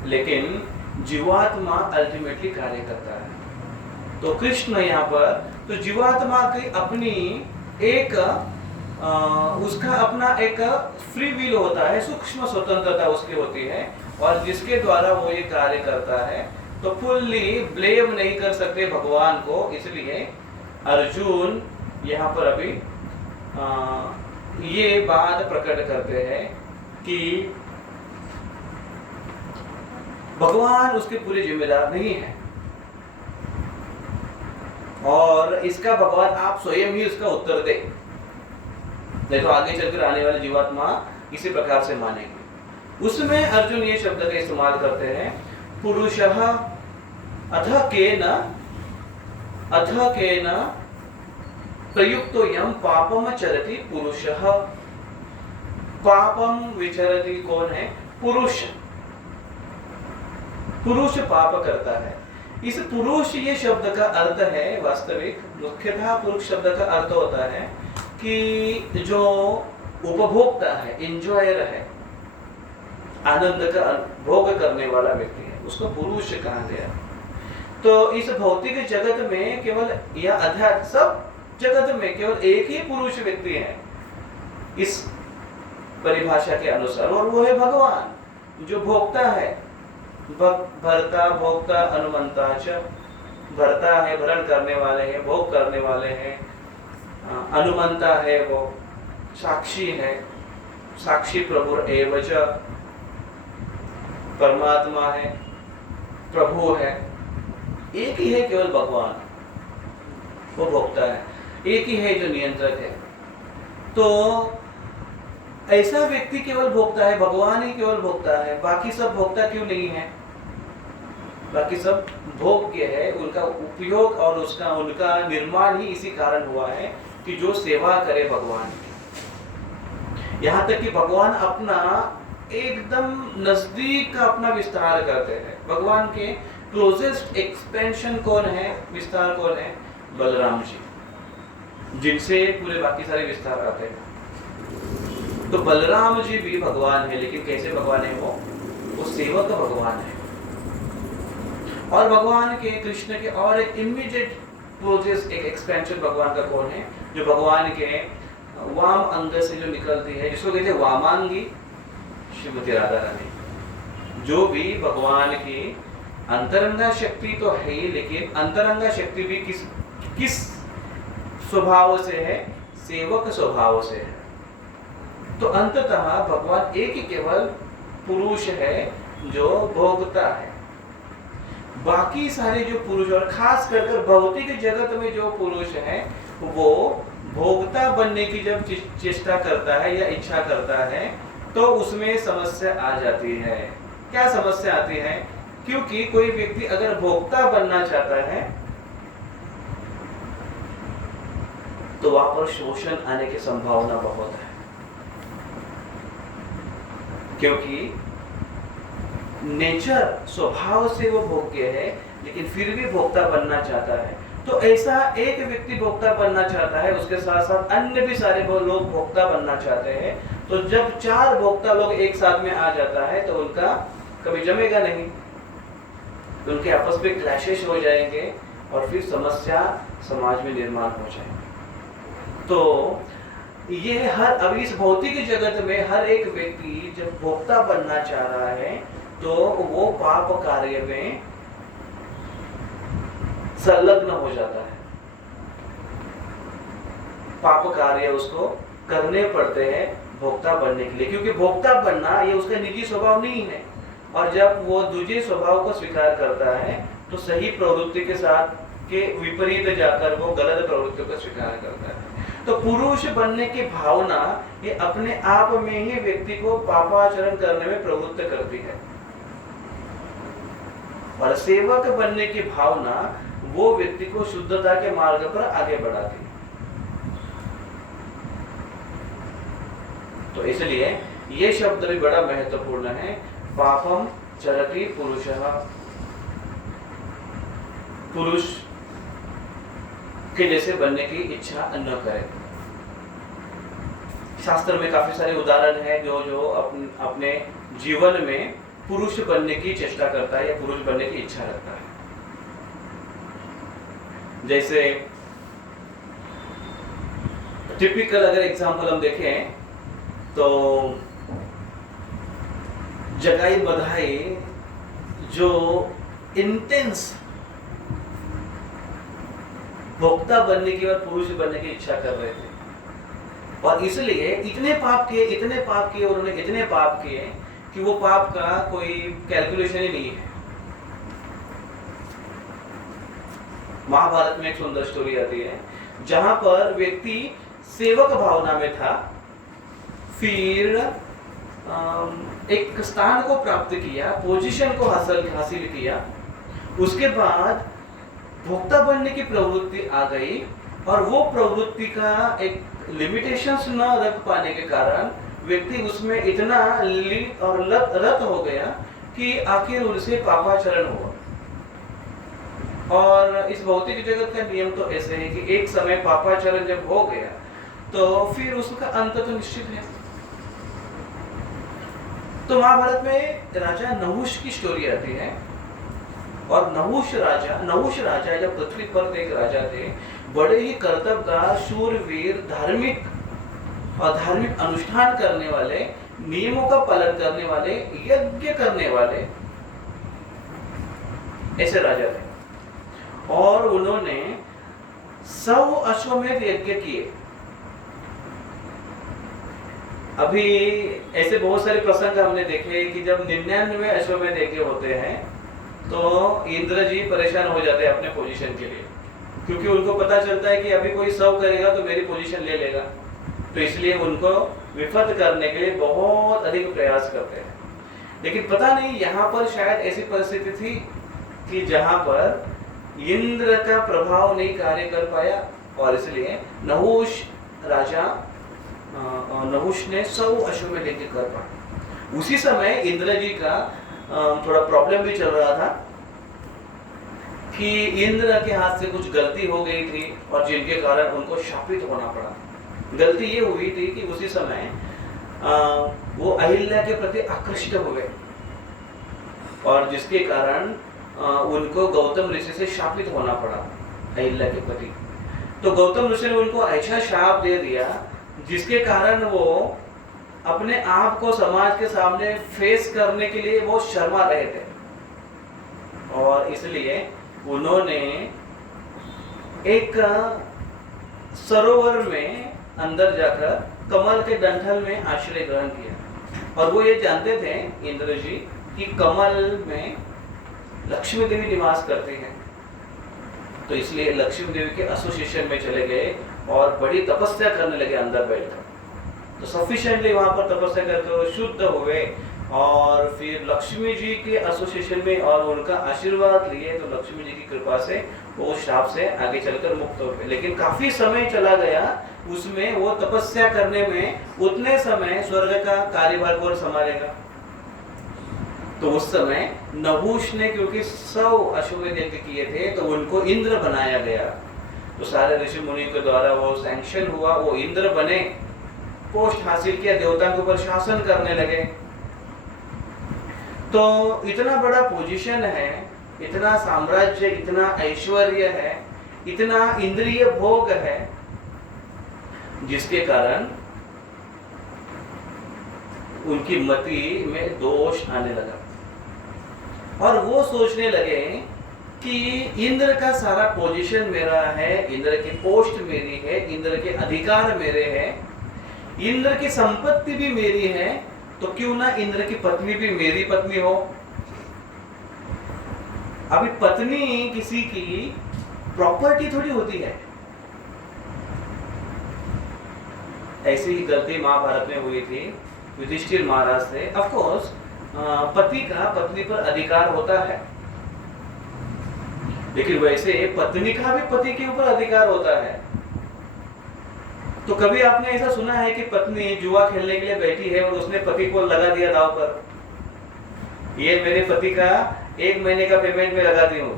लेकिन जीवात्मा अल्टीमेटली कार्य करता है। तो कृष्ण यहाँ पर तो जीवात्मा की अपनी एक उसका अपना एक फ्री विल होता है, सूक्ष्म स्वतंत्रता उसकी होती है, और जिसके द्वारा वो ये कार्य करता है। तो फुल्ली ब्लेम नहीं कर सकते भगवान को, इसलिए अर्जुन यहाँ पर अभी ये बात प्रकट करते हैं कि भगवान उसके पूरे जिम्मेदार नहीं है, और इसका भगवान आप स्वयं ही उसका उत्तर दे, नहीं तो आगे चलकर आने वाले जीवात्मा इसी प्रकार से मानेंगे। उसमें अर्जुन ये शब्द का इस्तेमाल करते हैं, पुरुषः अथ केन प्रयुक्तो यम पापम चरति पुरुषः। पापम विचरति कौन है? पुरुष। पुरुष पाप करता है। इस पुरुष ये शब्द का अर्थ है वास्तविक, मुख्यतः पुरुष शब्द का अर्थ होता है कि जो उपभोक्ता है, एंजॉयर है, आनंद का भोग करने वाला व्यक्ति है, उसको पुरुष कहा गया। तो इस भौतिक जगत में केवल या अध्यात्म सब जगत में केवल एक ही पुरुष व्यक्ति है इस परिभाषा के अनुसार, और वो है भगवान जो भोक्ता है। भर्ता भोक्ता अनुमंता च, भर्ता है, भरण करने वाले हैं, भोग करने वाले हैं, अनुमंता है, वो साक्षी है, साक्षी प्रभु एव च, परमात्मा है, प्रभु है। एक ही है केवल भगवान, वो भोक्ता है, एक ही है जो नियंत्रक है। तो ऐसा व्यक्ति केवल भोक्ता है, भगवान ही केवल भोक्ता है, बाकी सब भोक्ता क्यों नहीं है? बाकी सब भोग्य है, उनका उपयोग और उनका निर्माण ही इसी कारण हुआ है कि जो सेवा करे भगवान की। यहाँ तक कि भगवान अपना एकदम नजदीक का अपना विस्तार करते हैं। भगवान के क्लोजेस्ट एक्सपेंशन कौन है, विस्तार कौन है? बलराम जी, जिनसे पूरे बाकी सारे विस्तार आते हैं। तो बलराम जी भी भगवान है, लेकिन कैसे भगवान है? वो सेवक भगवान है। और भगवान के कृष्ण के और एक इमीडिएट क्लोजेस्ट एक एक्सपेंशन भगवान का कौन है? जो भगवान के वाम अंग से जो निकलती है, जिसको कहते हैं वामांगी श्रीमती राधा रानी, जो भी भगवान की अंतरंगा शक्ति तो है ही, लेकिन अंतरंगा शक्ति भी किस स्वभाव से है? सेवक स्वभाव से है। तो अंततः भगवान एक ही केवल पुरुष है जो भोगता है। बाकी सारे जो पुरुष और खास कर भौतिक जगत में जो पुरुष है वो भोक्ता बनने की जब चेष्टा करता है या इच्छा करता है तो उसमें समस्या आ जाती है। क्या समस्या आती है? क्योंकि कोई व्यक्ति अगर भोक्ता बनना चाहता है तो वहां पर शोषण आने की संभावना बहुत है, क्योंकि नेचर स्वभाव से वो भोग्य है लेकिन फिर भी भोक्ता बनना चाहता है। तो ऐसा एक व्यक्ति भोक्ता बनना चाहता है, उसके साथ साथ अन्य भी सारे लोग भोक्ता बनना चाहते हैं। तो जब 4 भोक्ता लोग एक साथ में आ जाता है तो उनका कभी जमेगा नहीं, उनके आपस में क्लैशेस हो जाएंगे और फिर समस्या समाज में निर्माण हो जाएगी। तो ये अब इस भौतिक जगत में हर एक व्यक्ति जब भोक्ता बनना चाह रहा है तो वो पाप कार्य में संलग्न हो जाता है। पाप कार्य उसको करने पड़ते हैं भोक्ता बनने के लिए, क्योंकि भोक्ता बनना ये उसका निजी स्वभाव नहीं है। और जब वो दूसरे स्वभाव को स्वीकार करता है तो सही प्रवृत्ति के साथ के विपरीत जाकर वो गलत प्रवृत्ति को स्वीकार करता है। तो पुरुष बनने की भावना ये अपने आप में ही व्यक्ति को पापाचरण करने में प्रवृत्त करती है, और सेवक बनने की भावना वो व्यक्ति को शुद्धता के मार्ग पर आगे बढ़ाती है। तो इसलिए ये शब्द भी बड़ा महत्वपूर्ण है। पापम चरति पुरुषः, पुरुष के जैसे बनने की इच्छा न करे। शास्त्र में काफी सारे उदाहरण हैं जो अपने जीवन में पुरुष बनने की चेष्टा करता है या पुरुष बनने की इच्छा रखता है। जैसे टिपिकल अगर एग्जांपल हम देखें तो जगाई बधाई जो इंटेंस भोक्ता बनने की और पुरुष बनने की इच्छा कर रहे थे, और इसलिए इतने पाप किए उन्होंने इतने पाप किए कि वो पाप का कोई कैलकुलेशन ही नहीं है। महाभारत में एक सुंदर स्टोरी आती है जहां पर व्यक्ति सेवक भावना में था, फिर एक स्थान को प्राप्त किया, पोजीशन को हासिल किया, उसके बाद भोक्ता बनने की प्रवृत्ति आ गई, और वो प्रवृत्ति का एक लिमिटेशंस न रख पाने के कारण व्यक्ति उसमें इतना और रत हो गया कि आखिर उनसे पापाचरण हुआ। और इस भौतिक जगत का नियम तो ऐसे है कि एक समय पापाचरण जब हो गया तो फिर उसका अंत तो निश्चित है। तो महाभारत में राजा नहुष की स्टोरी आती है, और नहुष राजा जब पृथ्वी पर एक राजा थे, बड़े ही कर्तव्यगा, शूरवीर, धार्मिक अनुष्ठान करने वाले, नियमों का पालन करने वाले, यज्ञ करने वाले ऐसे राजा थे। और उन्होंने 100 अश्वमेध यज्ञ किए। अभी ऐसे बहुत सारे प्रसंग हमने देखे कि जब 99 अश्वमेध यज्ञ होते हैं तो इंद्र जी परेशान हो जाते हैं अपने पोजीशन के लिए, क्योंकि उनको पता चलता है कि अभी कोई 100 करेगा तो मेरी पोजीशन ले लेगा। तो इसलिए उनको विफल करने के लिए बहुत अधिक प्रयास करते हैं। लेकिन पता नहीं यहाँ पर शायद ऐसी परिस्थिति थी कि जहाँ पर इंद्र का प्रभाव नहीं कार्य कर पाया, और इसलिए नहुष ने 100 अश्वमेध यज्ञ कर पाया। उसी समय इंद्र जी का थोड़ा प्रॉब्लम भी चल रहा था कि इंद्र के हाथ से कुछ गलती हो गई थी, और जिनके कारण उनको शापित होना पड़ा। गलती ये हुई थी कि उसी समय वो अहिल्या के प्रति आकृष्ट हुए, और जिसके कारण उनको गौतम ऋषि से शापित होना पड़ा अहिल्या के प्रति। तो गौतम ऋषि ने उनको ऐसा शाप दे दिया जिसके कारण वो अपने आप को समाज के सामने फेस करने के लिए वो शर्मा रहे थे, और इसलिए उन्होंने एक सरोवर में अंदर जाकर कमल के डंठल में आश्रय ग्रहण किया। और वो ये जानते थे इंद्र जी कि कमल में लक्ष्मी देवी निवास करती हैं, तो इसलिए लक्ष्मी देवी के एसोसिएशन में चले गए और बड़ी तपस्या करने लगे अंदर बैठकर। तो सफिशिएंटली वहां पर तपस्या करके वो शुद्ध हुए और फिर लक्ष्मी जी के एसोसिएशन में और उनका आशीर्वाद लिए, तो लक्ष्मी जी की कृपा से वो श्राप से आगे चलकर मुक्त हो गए। लेकिन काफी समय चला गया उसमें, वो तपस्या करने में, उतने समय स्वर्ग का कार्यभार कौन संभालेगा। तो उस समय नहुष ने क्योंकि 100 अश्वमेध यज्ञ किए थे तो उनको इंद्र बनाया गया। तो सारे ऋषि मुनि के द्वारा वो सैंक्शन हुआ, वो इंद्र बने, पोस्ट हासिल किया, देवताओं के ऊपर शासन करने लगे। तो इतना बड़ा पोजीशन है, इतना साम्राज्य, इतना ऐश्वर्य है, इतना इंद्रिय भोग है, जिसके कारण उनकी मति में दोष आने लगा और वो सोचने लगे कि इंद्र का सारा पोजीशन मेरा है, इंद्र की पोस्ट मेरी है, इंद्र के अधिकार मेरे हैं, इंद्र की संपत्ति भी मेरी है, तो क्यों ना इंद्र की पत्नी भी मेरी पत्नी हो। अभी पत्नी किसी की प्रॉपर्टी थोड़ी होती है। ऐसी ही गलती महाभारत में हुई थी युधिष्ठिर महाराज से। ऑफ कोर्स पति का पत्नी पर अधिकार होता है, लेकिन वैसे पत्नी का भी पति के ऊपर अधिकार होता है। तो कभी आपने ऐसा सुना है कि पत्नी जुआ खेलने के लिए बैठी है और उसने पति को लगा दिया दांव पर, ये मेरे पति का 1 महीने का पेमेंट में लगाती हूँ,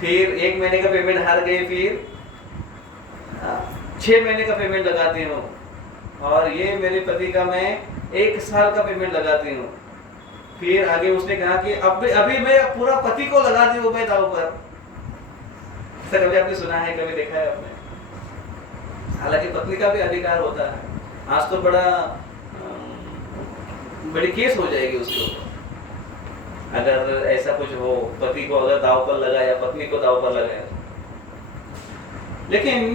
फिर 1 महीने का पेमेंट हार गए, फिर 6 महीने का पेमेंट लगाती हूँ, और ये मेरे पति का मैं 1 साल का पेमेंट लगाती हूँ। फिर आगे उसने कहा कि अभी मैं पूरा पति को लगाती हूँ मैं दांव पर। ऐसा कभी आपने सुना है, कभी देखा है आपने? हालांकि पत्नी का भी अधिकार होता है। आज तो बड़ी केस हो जाएगी उसके ऊपर अगर ऐसा कुछ हो, पति को अगर दांव पर लगाया, पत्नी को दांव पर लगाया। लेकिन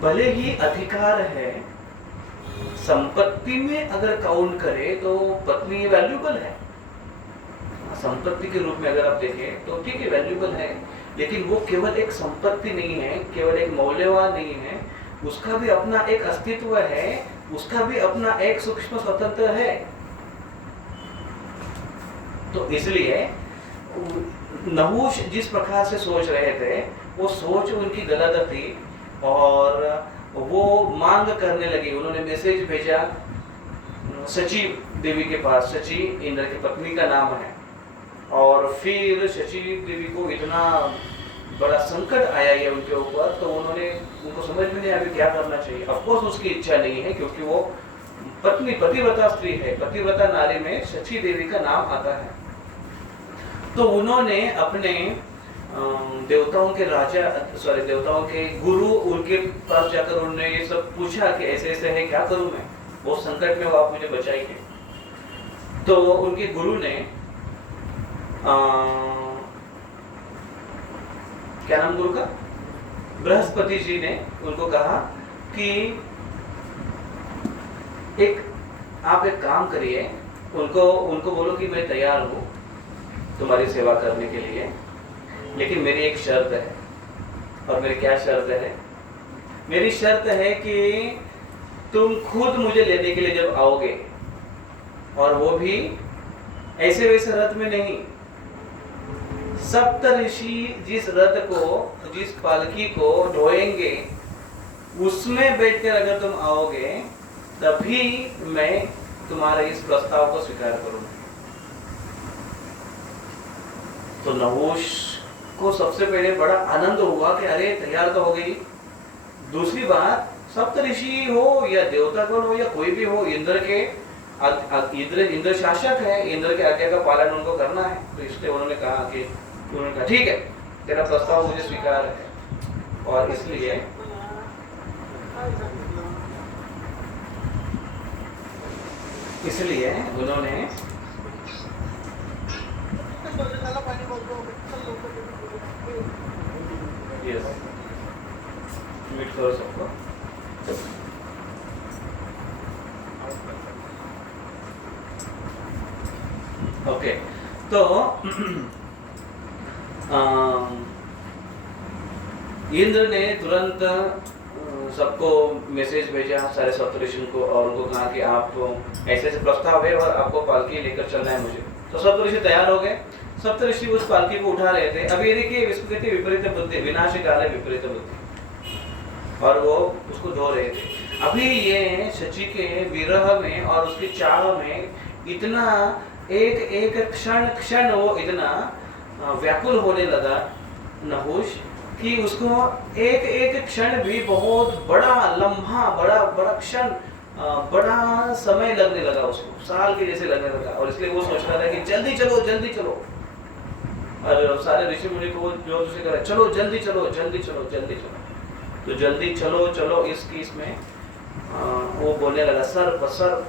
भले ही अधिकार है, संपत्ति में अगर काउंट करें तो पत्नी वैल्यूबल है। संपत्ति के रूप में अगर आप देखें तो ठीक है, वैल्यूबल है, लेकिन वो केवल एक संपत्ति नहीं है, केवल एक मौल्यवान नहीं है, उसका भी अपना एक अस्तित्व है, उसका भी अपना एक सूक्ष्म स्वतंत्र है। तो इसलिए नहुष जिस प्रकार से सोच रहे थे वो सोच उनकी गलत थी और वो मांग करने लगे। उन्होंने मैसेज भेजा शची देवी के पास। शची इंद्र की पत्नी का नाम है। और फिर शची देवी को इतना बड़ा संकट आया है उनके ऊपर, तो उनको समझ में नहीं आया क्या करना चाहिए। ऑफकोर्स उसकी इच्छा नहीं है क्योंकि वो पत्नी पतिव्रता स्त्री है, पतिव्रता नारी में शची देवी का नाम आता है। तो उन्होंने अपने देवताओं के गुरु उनके पास जाकर उन्होंने ये सब पूछा कि ऐसे ऐसे है, क्या करूं मैं, बहुत संकट में हो, आप मुझे बचाइए। तो उनके गुरु ने क्या नाम गुरु का, बृहस्पति जी ने उनको कहा कि आप एक काम करिए, उनको बोलो कि मैं तैयार हूँ तुम्हारी सेवा करने के लिए, लेकिन मेरी एक शर्त है। और मेरी क्या शर्त है? मेरी शर्त है कि तुम खुद मुझे लेने के लिए जब आओगे, और वो भी ऐसे वैसे रथ में नहीं, सप्तऋषि जिस रथ को, जिस पालकी को ढोएंगे उसमें बैठकर अगर तुम आओगे तभी मैं तुम्हारे इस प्रस्ताव को स्वीकार करूंगा। तो नहुष को सबसे पहले बड़ा आनंद हुआ कि अरे तैयार तो हो गई। दूसरी बात, सप्तऋषि हो या देवतागण हो या कोई भी हो, इंद्र शासक है, इंद्र के आज्ञा का पालन उनको करना है। तो इसलिए उन्होंने कहा ठीक है, तेरा प्रस्ताव मुझे स्वीकार है। और इसलिए उन्होंने करो सबको। ओके, तो इंद्र ने तुरंत सबको मैसेज भेजा, सारे सप्तऋषियों को, और उनको कहा कि आप ऐसे ऐसे प्रस्ताव है और आपको पालकी लेकर चलना है मुझे। तो सप्तऋषि तैयार हो गए। सप्तऋषि उस पालकी को उठा रहे थे। अब ये देखिए, इसको कहते हैं विपरीत बुद्धि, विनाशकाले विपरीत बुद्धि, और वो उसको धो रहे थे। अभी ये शची के विरह में और उसकी चाह में इतना एक एक क्षण क्षण वो इतना व्याकुल होने लगा नहुष, कि उसको एक एक क्षण भी बहुत बड़ा लम्हा, बड़ा बड़ा क्षण, बड़ा समय लगने लगा, उसको साल के जैसे लगने लगा। और इसलिए वो सोच रहा था कि जल्दी चलो जल्दी चलो, और सारे ऋषि मुनि को जो उसे कह रहा है, चलो जल्दी चलो जल्दी चलो जल्दी चलो। तो जल्दी चलो चलो इसमें वो बोलने लगा सर्प सर्प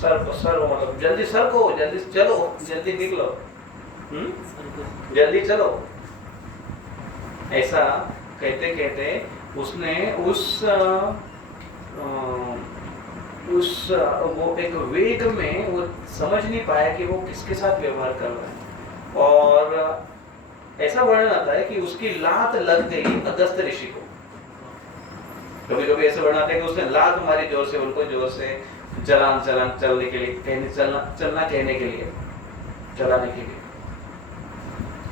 सर्प सर्प, मतलब जल्दी सर्को, जल्दी चलो, जल्दी निकलो, जल्दी चलो। ऐसा कहते कहते उसने वो एक वेग में वो समझ नहीं पाया कि वो किसके साथ व्यवहार कर रहा है। और ऐसा वर्णन आता है कि उसकी लात लग गई अगस्त ऋषि को। कभी कभी ऐसे वर्णन आता है कि उसने लात मारी जोर से, उनको जोर से चलने के लिए, चलना कहने के लिए, चलाने के लिए।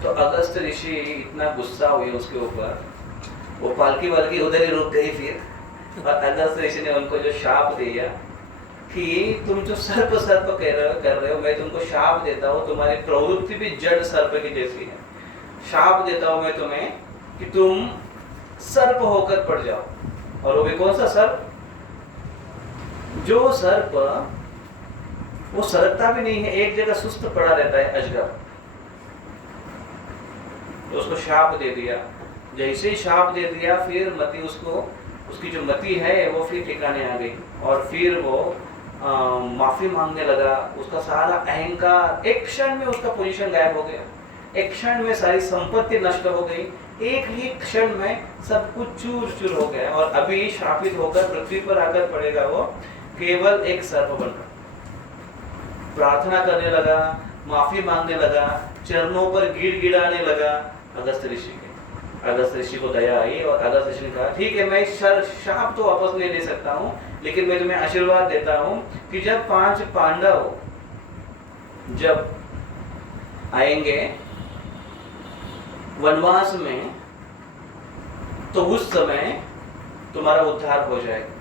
तो अगस्त ऋषि इतना गुस्सा हुए उसके ऊपर, वो पालकी वालकी उधर ही रुक गई फिर। और अगस्त ऋषि ने उनको जो शाप दिया कि तुम जो सर्प सर्प कर रहे हो, मैं तुमको शाप देता हूँ, तुम्हारी प्रवृत्ति भी जड़ सर्प की जैसी है। शाप देता हूँ मैं तुम्हें कि तुम सर्प होकर पड़ जाओ। और वो भी कौन सा सर्प? जो सर्प वो सरकता भी नहीं है, एक जगह सुस्त पड़ा रहता है, अजगर। तो उसको शाप दे दिया। जैसे ही शाप दे दिया, फिर मति उसकी जो मति है वो फिर ठिकाने आ गई, और फिर वो माफी मांगने लगा। उसका सारा अहंकार एक क्षण में, उसका पोजीशन गायब हो गया, एक क्षण में सारी संपत्ति नष्ट हो गई, एक ही क्षण में सब कुछ चूर चूर हो गया। और अभी शापित होकर पृथ्वी पर आकर पड़ेगा वो केवल एक सर्प बनकर। प्रार्थना करने लगा, माफी मांगने लगा, चरणों पर गिड़गिड़ाने लगा अगस्त ऋषि के। अगस्त ऋषि को दया आई, और अगस्त ऋषि ने कहा, ठीक है, मैं शाप तो वापस नहीं ले सकता हूँ, लेकिन मैं तुम्हें आशीर्वाद देता हूँ कि जब 5 पांडव जब आएंगे वनवास में, तो उस समय तुम्हारा उद्धार हो जाएगा।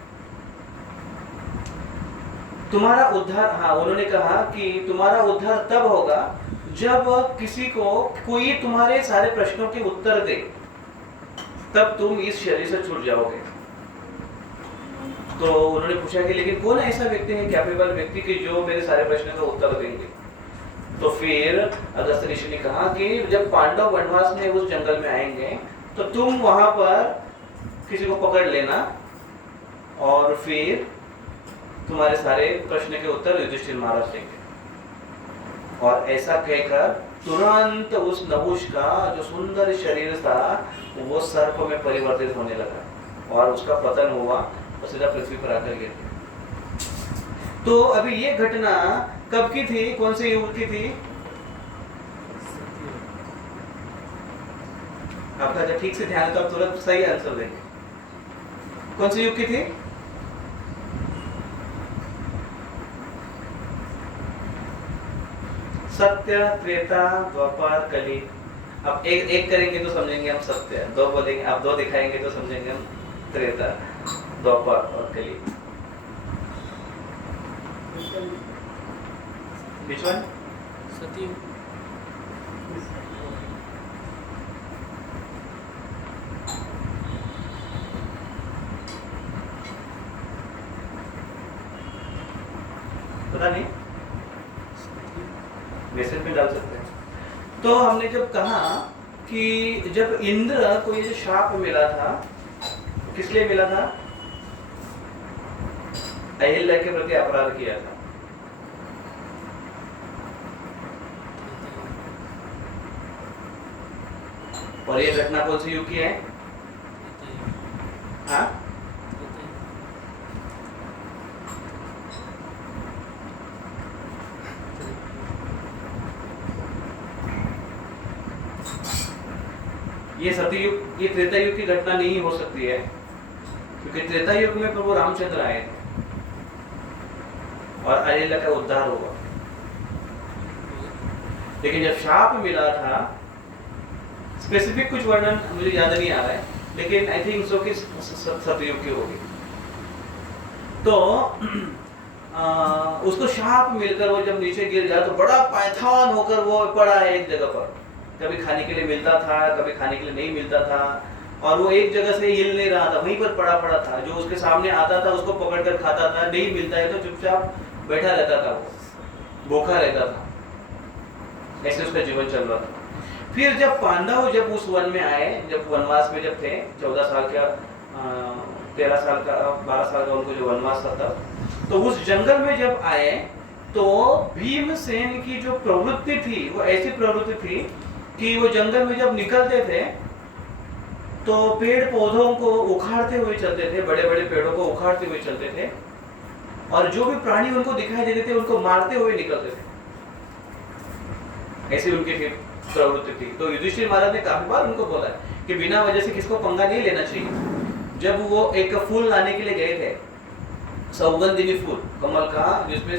तुम्हारा उद्धार, हाँ, उन्होंने कहा कि तुम्हारा उद्धार तब होगा जब किसी को कोई तुम्हारे सारे प्रश्नों के उत्तर दे, तब तुम इस शरीर से छूट जाओगे। तो उन्होंने पूछा कि लेकिन कौन ऐसा व्यक्ति है, कैपेबल व्यक्ति, कि जो मेरे सारे प्रश्नों का उत्तर देंगे? तो फिर अगस्त ऋषि ने कहा कि जब पांडव वनवास में उस जंगल में आएंगे, तो तुम वहां पर किसी को पकड़ लेना, और फिर तुम्हारे सारे प्रश्न के उत्तर युधिष्ठिर महाराज देंगे। और ऐसा कहकर तुरंत उस नहुष का जो सुंदर शरीर था वो सर्प में परिवर्तित होने लगा, और उसका पतन हुआ, और सीधा पृथ्वी पर आकर गिर गया। तो अभी ये घटना कब की थी, कौन से युग की थी? आपका जब ठीक से ध्यान है तो आप तुरंत सही आंसर देंगे। कौन से युग की थी? सत्य, त्रेता, द्वापर, कली। अब एक एक करेंगे तो समझेंगे हम सत्य, दो बोलेंगे, आप दो दिखाएंगे तो समझेंगे हम त्रेता, द्वापर और कली। Which one? सतयुग। पता नहीं, मैसेज में डाल सकते हैं। तो हमने जब कहा कि जब इंद्र को ये जो शाप मिला था, किस लिए मिला था? अहिल्या के प्रति अपराध किया था। और ये घटना कौन से युग की है? हाँ, ये सतयुग, ये त्रेता युग की घटना नहीं हो सकती है, क्योंकि त्रेता युग में प्रभु रामचंद्र आए थे और अहिल्या का उद्धार हुआ। लेकिन जब शाप मिला था, स्पेसिफिक कुछ वर्णन मुझे याद नहीं आ रहा है, लेकिन आई थिंक सो कि सतयुग की होगी। तो उसको शाप मिलकर वो जब नीचे गिर गया तो बड़ा पायथान होकर वो पड़ा है एक जगह पर। कभी खाने के लिए मिलता था, कभी खाने के लिए नहीं मिलता था, और वो एक जगह से हिल नहीं रहा था, वहीं पर पड़ा पड़ा था। जो उसके सामने आता था उसको पकड़ कर खाता था, नहीं मिलता है तो चुपचाप बैठा रहता था, वो भूखा रहता था। ऐसे उसका जीवन चल रहा था। फिर जब पांडव जब उस वन में आए, जब वनवास में जब थे, 14 साल का 13 साल का 12 साल का उनको जो वनवास था, तो उस जंगल में जब आए तो भीमसेन की जो प्रवृत्ति थी वो ऐसी प्रवृत्ति थी कि वो जंगल में जब निकलते थे तो पेड़ पौधों को उखाड़ते हुए चलते थे, बड़े बड़े पेड़ों को उखाड़ते हुए चलते थे, और जो भी प्राणी उनको दिखाई देते थे उनको मारते हुए निकलते थे। ऐसी उनकी प्रवृत्ति थी। तो युधिष्ठिर महाराज ने काफी बार उनको बोला कि बिना वजह से किसको पंगा नहीं लेना चाहिए। जब वो एक फूल लाने के लिए गए थे, सौगंधिनी फूल कमल का, जिसमें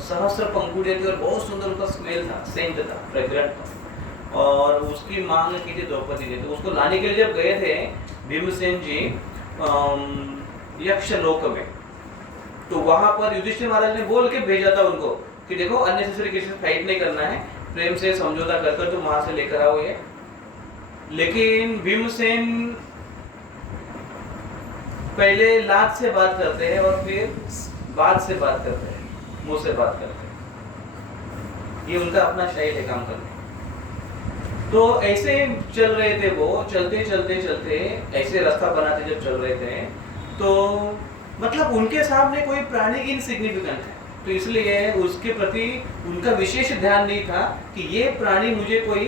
सहस्त्र पंखुड़ियां थी और बहुत सुंदर उसका स्मेल था, सेंट था, फ्रेग्रेंट था, और उसकी मांग की थी द्रौपदी ने। तो उसको लाने के लिए जब गए थे भीमसेन जी यक्षलोक में, तो वहां पर युधिष्ठिर महाराज ने बोल के भेजा था उनको कि देखो अननेसेसरी किसी से फाइट नहीं करना है, प्रेम से समझौता कर तुम वहां से लेकर आओ ये। लेकिन भीमसेन पहले लात से बात करते हैं और फिर बात से बात करते हैं, मुंह से बात करते हैं। ये उनका अपना शैली है काम करने। तो ऐसे चल रहे थे वो, चलते चलते चलते ऐसे रास्ता बनाते जब चल रहे थे, तो मतलब उनके सामने कोई प्राणी इनसिग्निफिकेंट है, तो इसलिए उसके प्रति उनका विशेष ध्यान नहीं था कि ये प्राणी मुझे कोई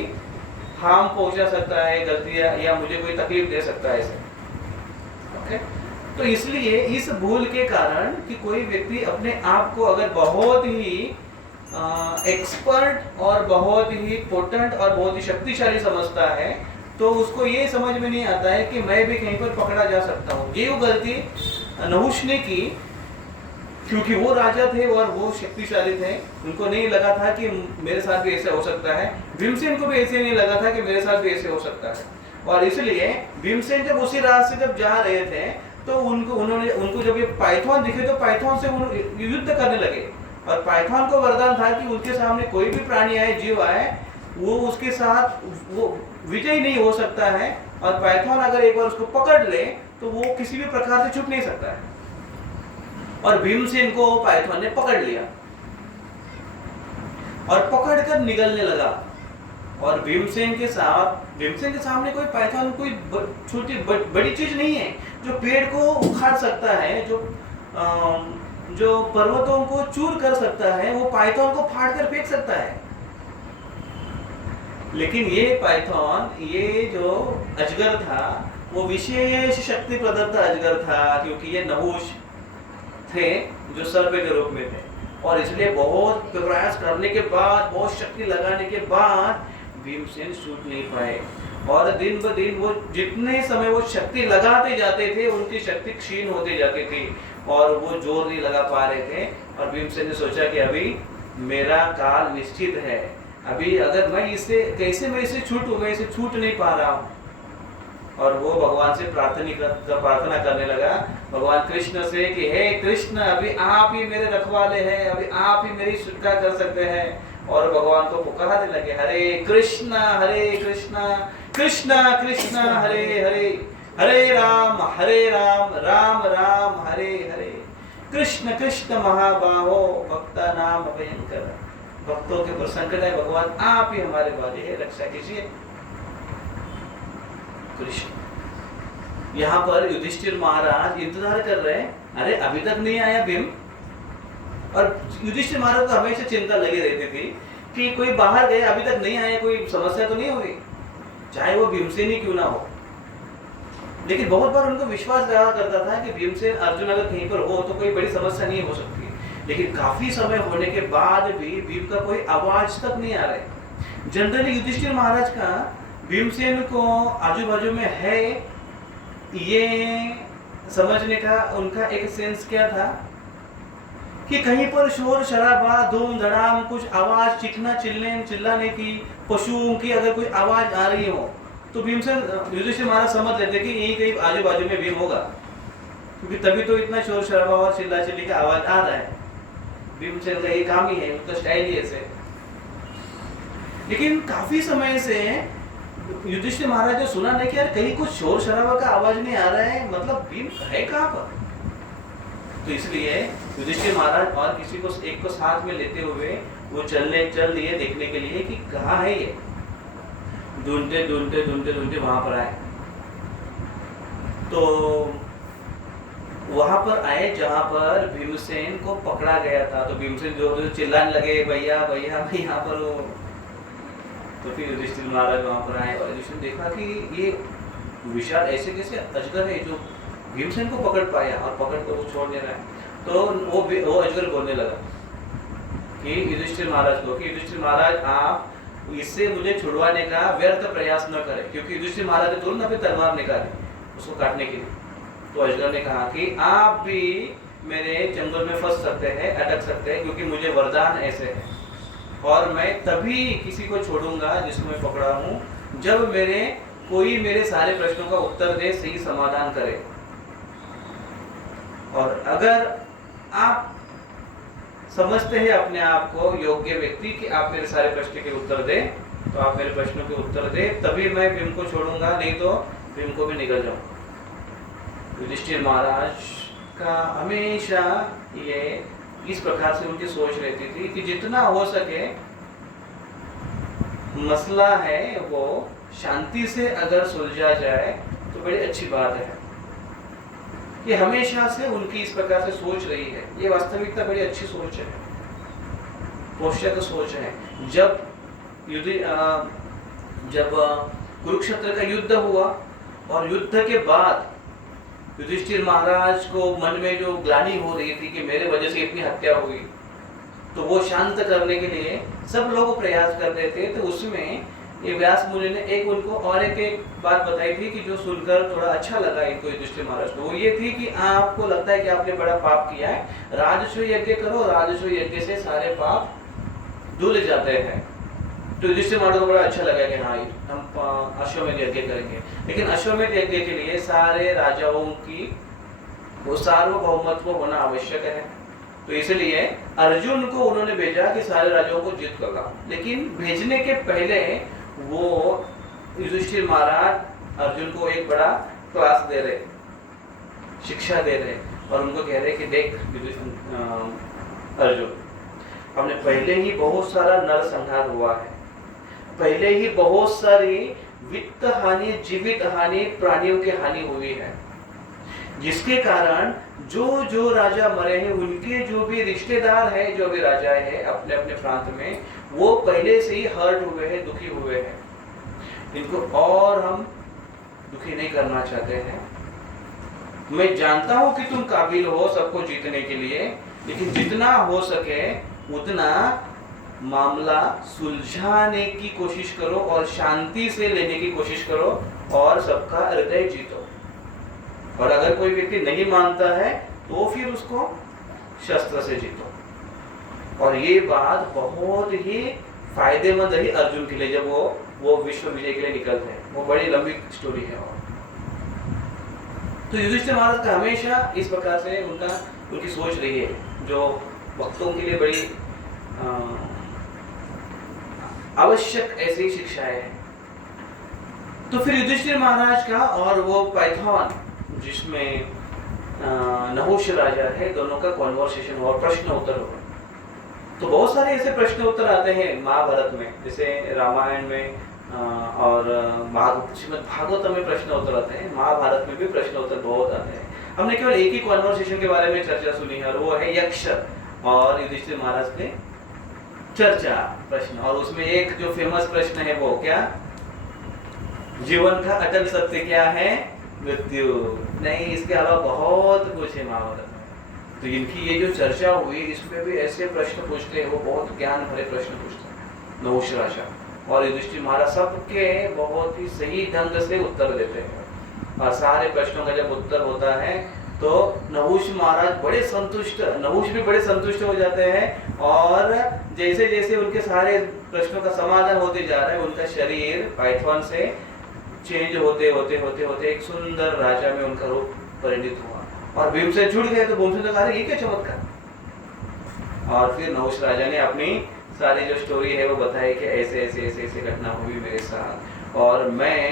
हार्म पहुंचा सकता है, गलतियां, या मुझे कोई तकलीफ दे सकता है ऐसे। ओके, तो इसलिए इस भूल के कारण कि कोई व्यक्ति अपने आप को अगर बहुत ही एक्सपर्ट और बहुत ही पोटेंट और बहुत ही शक्तिशाली समझता है, तो उसको ये समझ में नहीं आता है कि मैं भी कहीं पर पकड़ा जा सकता हूँ। ये वो गलती नहुष ने की, क्योंकि वो राजा थे और वो शक्तिशाली थे, उनको नहीं लगा था कि मेरे साथ भी ऐसे हो सकता है। भीमसेन को भी ऐसे नहीं लगा था कि मेरे साथ भी ऐसे हो सकता है, और इसलिए भीमसेन जब उसी रास्ते से जब जा रहे थे तो उनको जब ये पाइथन दिखे तो पाइथन से वो युद्ध करने लगे, और पाइथन को वरदान था कि उनके सामने कोई भी प्राणी आए, जीव आए, वो उसके साथ वो विजयी नहीं हो सकता है, और पाइथन अगर एक बार उसको पकड़ ले तो वो किसी भी प्रकार से छूट नहीं सकता है। और भीमसेन को पाइथन ने पकड़ लिया और पकड़कर निगलने लगा, और भीमसेन के सामने कोई पाइथन कोई छोटी बड़ी चीज नहीं है जो पेड़ को उखाड़ सकता है, जो पर्वतों को चूर कर सकता है, वो पाइथन को फाड़ कर फेंक सकता है। लेकिन ये पाइथन, ये जो अजगर था, वो विशेष शक्ति प्रदत्त अजगर था, क्योंकि ये नहुष थे जो सर्प के रूप में थे, और इसलिए बहुत प्रयास करने के बाद, बहुत शक्ति लगाने के बाद भीमसेन छूट नहीं पाए, और दिन ब दिन वो जितने समय वो शक्ति लगाते जाते थे उनकी शक्ति क्षीण होती जाती थी, और वो जोर नहीं लगा पा रहे थे। और भीमसेन ने सोचा कि अभी मेरा काल निश्चित है, अभी अगर मैं इससे कैसे मैं इसे छूटूं, मैं इसे छूट नहीं पा रहा हूँ। और वो भगवान से प्रार्थना करने लगा, भगवान कृष्ण से, कि हे कृष्ण, अभी आप ही मेरे रखवाले हैं, अभी आप ही मेरी सुरक्षा कर सकते हैं। और भगवान को पुकारने लगे, हरे कृष्ण कृष्ण कृष्ण हरे हरे, हरे राम राम राम हरे हरे, कृष्ण कृष्ण महाबाहो भक्ता नाम भयंकर। भक्तों के ऊपर संकट है, भगवान आप ही हमारे वाले हैं, रक्षा कीजिए। कृष्ण यहाँ पर युधिष्ठिर महाराज इंतजार कर रहे हैं, अरे अभी तक नहीं आया भीम। और युधिष्ठिर महाराज को हमेशा चिंता लगी रहती थी कि कोई बाहर गए, अभी तक नहीं आया, कोई समस्या तो नहीं हुई, चाहे वो भीमसेन ही क्यों ना हो। लेकिन बहुत बार उनको विश्वास रहा करता था कि भीमसेन अर्जुन अगर कहीं पर हो तो कोई बड़ी समस्या नहीं हो सकती। लेकिन काफी समय होने के बाद भी भीम का कोई आवाज तक नहीं आ रहा है। जनरली युधिष्ठिर महाराज का भीमसेन को आजू बाजू में है ये समझने का उनका एक सेंस क्या था कि कहीं पर शोर शराबा धूम धड़ाम कुछ आवाज चीखना चिल्लाने की, पशुओं की अगर कोई आवाज आ रही हो तो भीमसेन युधिष्ठिर महाराज समझ लेते कि यही कहीं आजू बाजू में भीम होगा, क्योंकि तभी तो इतना शोर शराबा और चिल्ला चिल्ली का आवाज आ रहा है। भीमसेन का ये काम ही है, उनका स्टाइल ही ऐसे। लेकिन काफी समय से युधिष्ठिर महाराज ने सुना नहीं कि यार कहीं कुछ शोर शराबा का आवाज नहीं आ रहा है, मतलब भीम है कहाँ पर। तो इसलिए युधिष्ठिर महाराज और किसी को एक को साथ में लेते हुए वो चल दिए देखने के लिए कि कहाँ है ये। ढूंढते वहां पर आए, तो वहां पर आए जहां पर भीमसेन को पकड़ा गया था। तो भीमसेन जो चिल्लाने लगे भैया भैया मैं यहाँ पर हूँ। तो फिर युधिष्ठिर महाराज वहां पर आए और युधिष्ठिर देखा कि ये विशाल ऐसे कैसे अजगर है जो भीमसेन को पकड़ पाया और पकड़ कर वो छोड़ नहीं रहा है। तो वो अजगर बोलने लगा कि युधिष्ठिर महाराज को कि युधिष्ठिर महाराज आप इससे मुझे छुड़वाने का व्यर्थ प्रयास न करें, क्योंकि युधिष्ठिर महाराज ने तुरंत अपनी तलवार निकाली उसको काटने के लिए। तो अजगर ने कहा कि आप भी मेरे जंगल में फंस सकते हैं, अटक सकते हैं, क्योंकि मुझे वरदान ऐसे है और मैं तभी किसी को छोड़ूंगा जिसको मैं पकड़ा हूँ जब कोई मेरे सारे प्रश्नों का उत्तर दे, सही समाधान करे। और अगर आप समझते हैं अपने आप को योग्य व्यक्ति कि आप मेरे सारे प्रश्न के उत्तर दे, तो आप मेरे प्रश्नों के उत्तर दे, तभी मैं भीम को छोड़ूंगा, नहीं तो भीम को भी निकल जाऊंगा। युधिष्ठिर महाराज का हमेशा ये इस प्रकार से उनकी सोच रहती थी कि जितना हो सके मसला है वो शांति से अगर सुलझा जाए तो बड़ी अच्छी बात है। ये हमेशा से उनकी इस प्रकार से सोच रही है। ये वास्तविकता बड़ी अच्छी सोच है, पोषक सोच है। जब कुरुक्षेत्र का युद्ध हुआ और युद्ध के बाद युधिष्ठिर महाराज को मन में जो ग्लानि हो रही थी कि मेरे वजह से इतनी हत्या हुई, तो वो शांत करने के लिए सब लोग प्रयास कर रहे थे। तो उसमें ये व्यास मुनि ने एक उनको और एक बात बताई थी कि जो सुनकर थोड़ा अच्छा लगा इनको युधिष्ठिर महाराज को। वो ये थी कि आपको लगता है कि आपने बड़ा पाप किया है, राजस्व यज्ञ करो, राजस्व यज्ञ से सारे पाप धुल जाते हैं। तो युधिष्ठिर महाराज को बड़ा अच्छा लगा कि हाँ हम अश्वमेध यज्ञ करेंगे। लेकिन अश्वमेध यज्ञ के लिए सारे राजाओं की वो सार्वभौमत्व होना आवश्यक है। तो इसलिए अर्जुन को उन्होंने भेजा कि सारे राजाओं को जीत कर लाओ। लेकिन भेजने के पहले वो युधिष्ठिर महाराज अर्जुन को एक बड़ा क्लास दे रहे, शिक्षा दे रहे और उनको कह रहे कि देख अर्जुन, हमने पहले ही बहुत सारा नरसंहार हुआ है, पहले ही बहुत सारी वित्त हानि, जीवित हानि, प्राणियों की हानि हुई है, जिसके कारण जो जो राजा मरे हैं उनके जो भी रिश्तेदार हैं, जो भी राजा है अपने अपने प्रांत में, वो पहले से ही हर्ट हुए हैं, दुखी हुए हैं। इनको और हम दुखी नहीं करना चाहते हैं। मैं जानता हूं कि तुम काबिल हो सबको जीतने के लिए, लेकिन जितना हो सके उतना मामला सुलझाने की कोशिश करो और शांति से लेने की कोशिश करो और सबका हृदय जीतो। और अगर कोई व्यक्ति नहीं मानता है तो फिर उसको शस्त्र से जीतो। और ये बात बहुत ही फायदेमंद रही अर्जुन के लिए जब वो विश्व विजय के लिए निकलते हैं। वो बड़ी लंबी स्टोरी है। तो युधिष्ठिर महाराज का हमेशा इस प्रकार से उनकी सोच रही है, जो भक्तों के लिए बड़ी आवश्यक ऐसी शिक्षाएं हैं। तो फिर युधिष्ठिर महाराज का और वो पाइथन जिसमें नहुष राजा है, दोनों का कॉन्वर्सेशन हुआ, प्रश्न उत्तर हुआ। तो बहुत सारे ऐसे प्रश्न उत्तर आते हैं महाभारत में, जैसे रामायण में और श्रीमद् भागवत में प्रश्न उत्तर आते हैं, महाभारत में भी प्रश्न उत्तर बहुत आते हैं। हमने केवल एक ही कॉन्वर्सेशन के बारे में चर्चा सुनी है और वो है यक्ष और युधिष्ठिर महाराज के चर्चा प्रश्न। और उसमें एक जो फेमस प्रश्न है वो क्या, जीवन का अटल सत्य क्या है, मृत्यु नहीं, इसके अलावा बहुत कुछ है महाभारत में। तो इनकी ये जो चर्चा हुई इसमें भी ऐसे प्रश्न पूछते हैं, वो बहुत ज्ञान भरे प्रश्न पूछते हैं नहुष राजा, और युधिष्ठिर महाराज सबके बहुत ही सही ढंग से उत्तर देते हैं। और सारे प्रश्नों का जब उत्तर होता है तो नहुष महाराज बड़े संतुष्ट, नहुष भी बड़े संतुष्ट हो जाते हैं, और जैसे जैसे उनके सारे प्रश्नों का समाधान होते जा रहा है, उनका शरीर पाइथन से चेंज होते होते होते होते एक सुंदर राजा में उनका रूप परिणित हुआ। और भीमसेन छूट गए तो भीमसेन ने कहा ये क्या चमत्कार। और फिर नहुष राजा ने अपनी सारी जो स्टोरी है वो बताई कि ऐसे ऐसे ऐसे ऐसे घटना हुई मेरे साथ, और मैं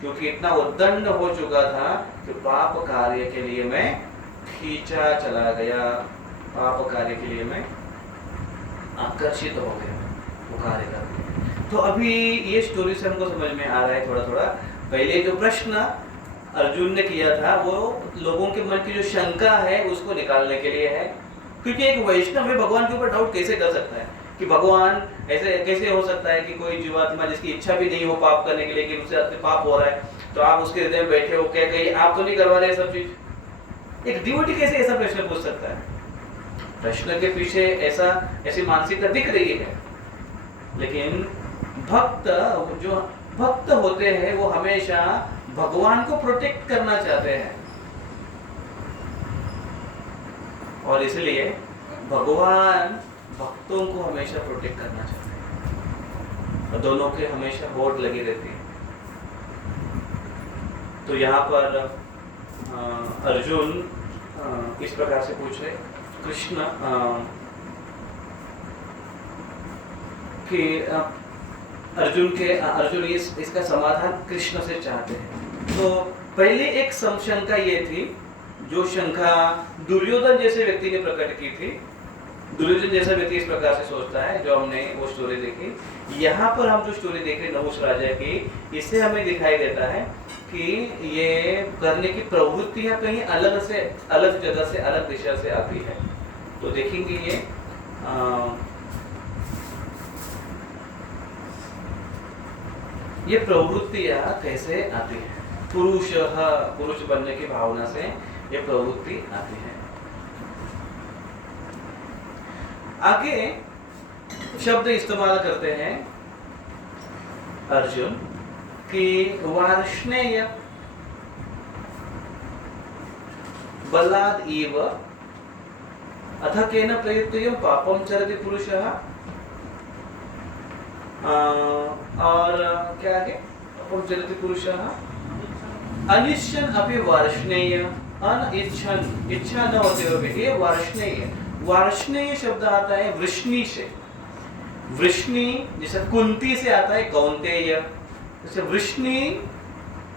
क्योंकि इतना उद्दंड हो चुका था कि पाप कार्य के लिए मैं खींचा चला गया, पाप कार्य के लिए मैं आकर्षित हो गया वो कार्य करने। तो अभी ये स्टोरी से हमको समझ में आ रहा है थोड़ा थोड़ा। पहले जो प्रश्न अर्जुन ने किया था वो लोगों के मन की जो शंका है उसको निकालने के लिए है, क्योंकि एक वैष्णव है भगवान के ऊपर डाउट कैसे कर सकता है कि भगवान ऐसे कैसे हो सकता है कि कोई जीवात्मा जिसकी इच्छा भी नहीं हो पाप करने के लिए, कि उससे पाप हो रहा है, तो आप उसके हृदय में बैठे हो क्या कहीं आप तो नहीं करवा रहे सब चीज। एक डिवोटी कैसे ऐसा प्रश्न पूछ सकता है? प्रश्न के पीछे ऐसी मानसिकता दिख रही है, लेकिन भक्त जो भक्त होते हैं वो हमेशा भगवान को प्रोटेक्ट करना चाहते हैं, और इसलिए भगवान भक्तों को हमेशा प्रोटेक्ट करना चाहते हैं, और दोनों के हमेशा होड़ लगी रहती है। तो यहाँ पर अर्जुन इस प्रकार से पूछे कृष्ण कि अर्जुन इसका समाधान कृष्ण से चाहते हैं। तो पहले एक शंका ये थी, जो शंका दुर्योधन जैसे व्यक्ति ने प्रकट की थी। दुर्योधन जैसा व्यक्ति इस प्रकार से सोचता है, जो हमने वो स्टोरी देखी। यहाँ पर हम जो स्टोरी देख रहे नहुष राजा की, इससे हमें दिखाई देता है कि ये करने की प्रवृत्तियां कहीं अलग जगह से अलग दिशा से आती है। तो देखेंगे ये प्रवृत्तियां कैसे आती है। पुरुष बनने की भावना से ये प्रवृत्ति आती है। आगे शब्द इस्तेमाल करते हैं अर्जुन कि वार्ष्णेय बलाद इव अथ केन प्रयुक्तयं पापं चरति पुरुषः। और क्या आगे पापं चरति पुरुषः अनिच्छन् अपि वार्ष्णेय, अनिच्छन् इच्छा न होते हुए ये वार्ष्णेय। वार्ष्णेय शब्द आता है वृष्णि से। वृष्णि जैसे कुंती से आता है कौन्तेय, जैसे वृष्णि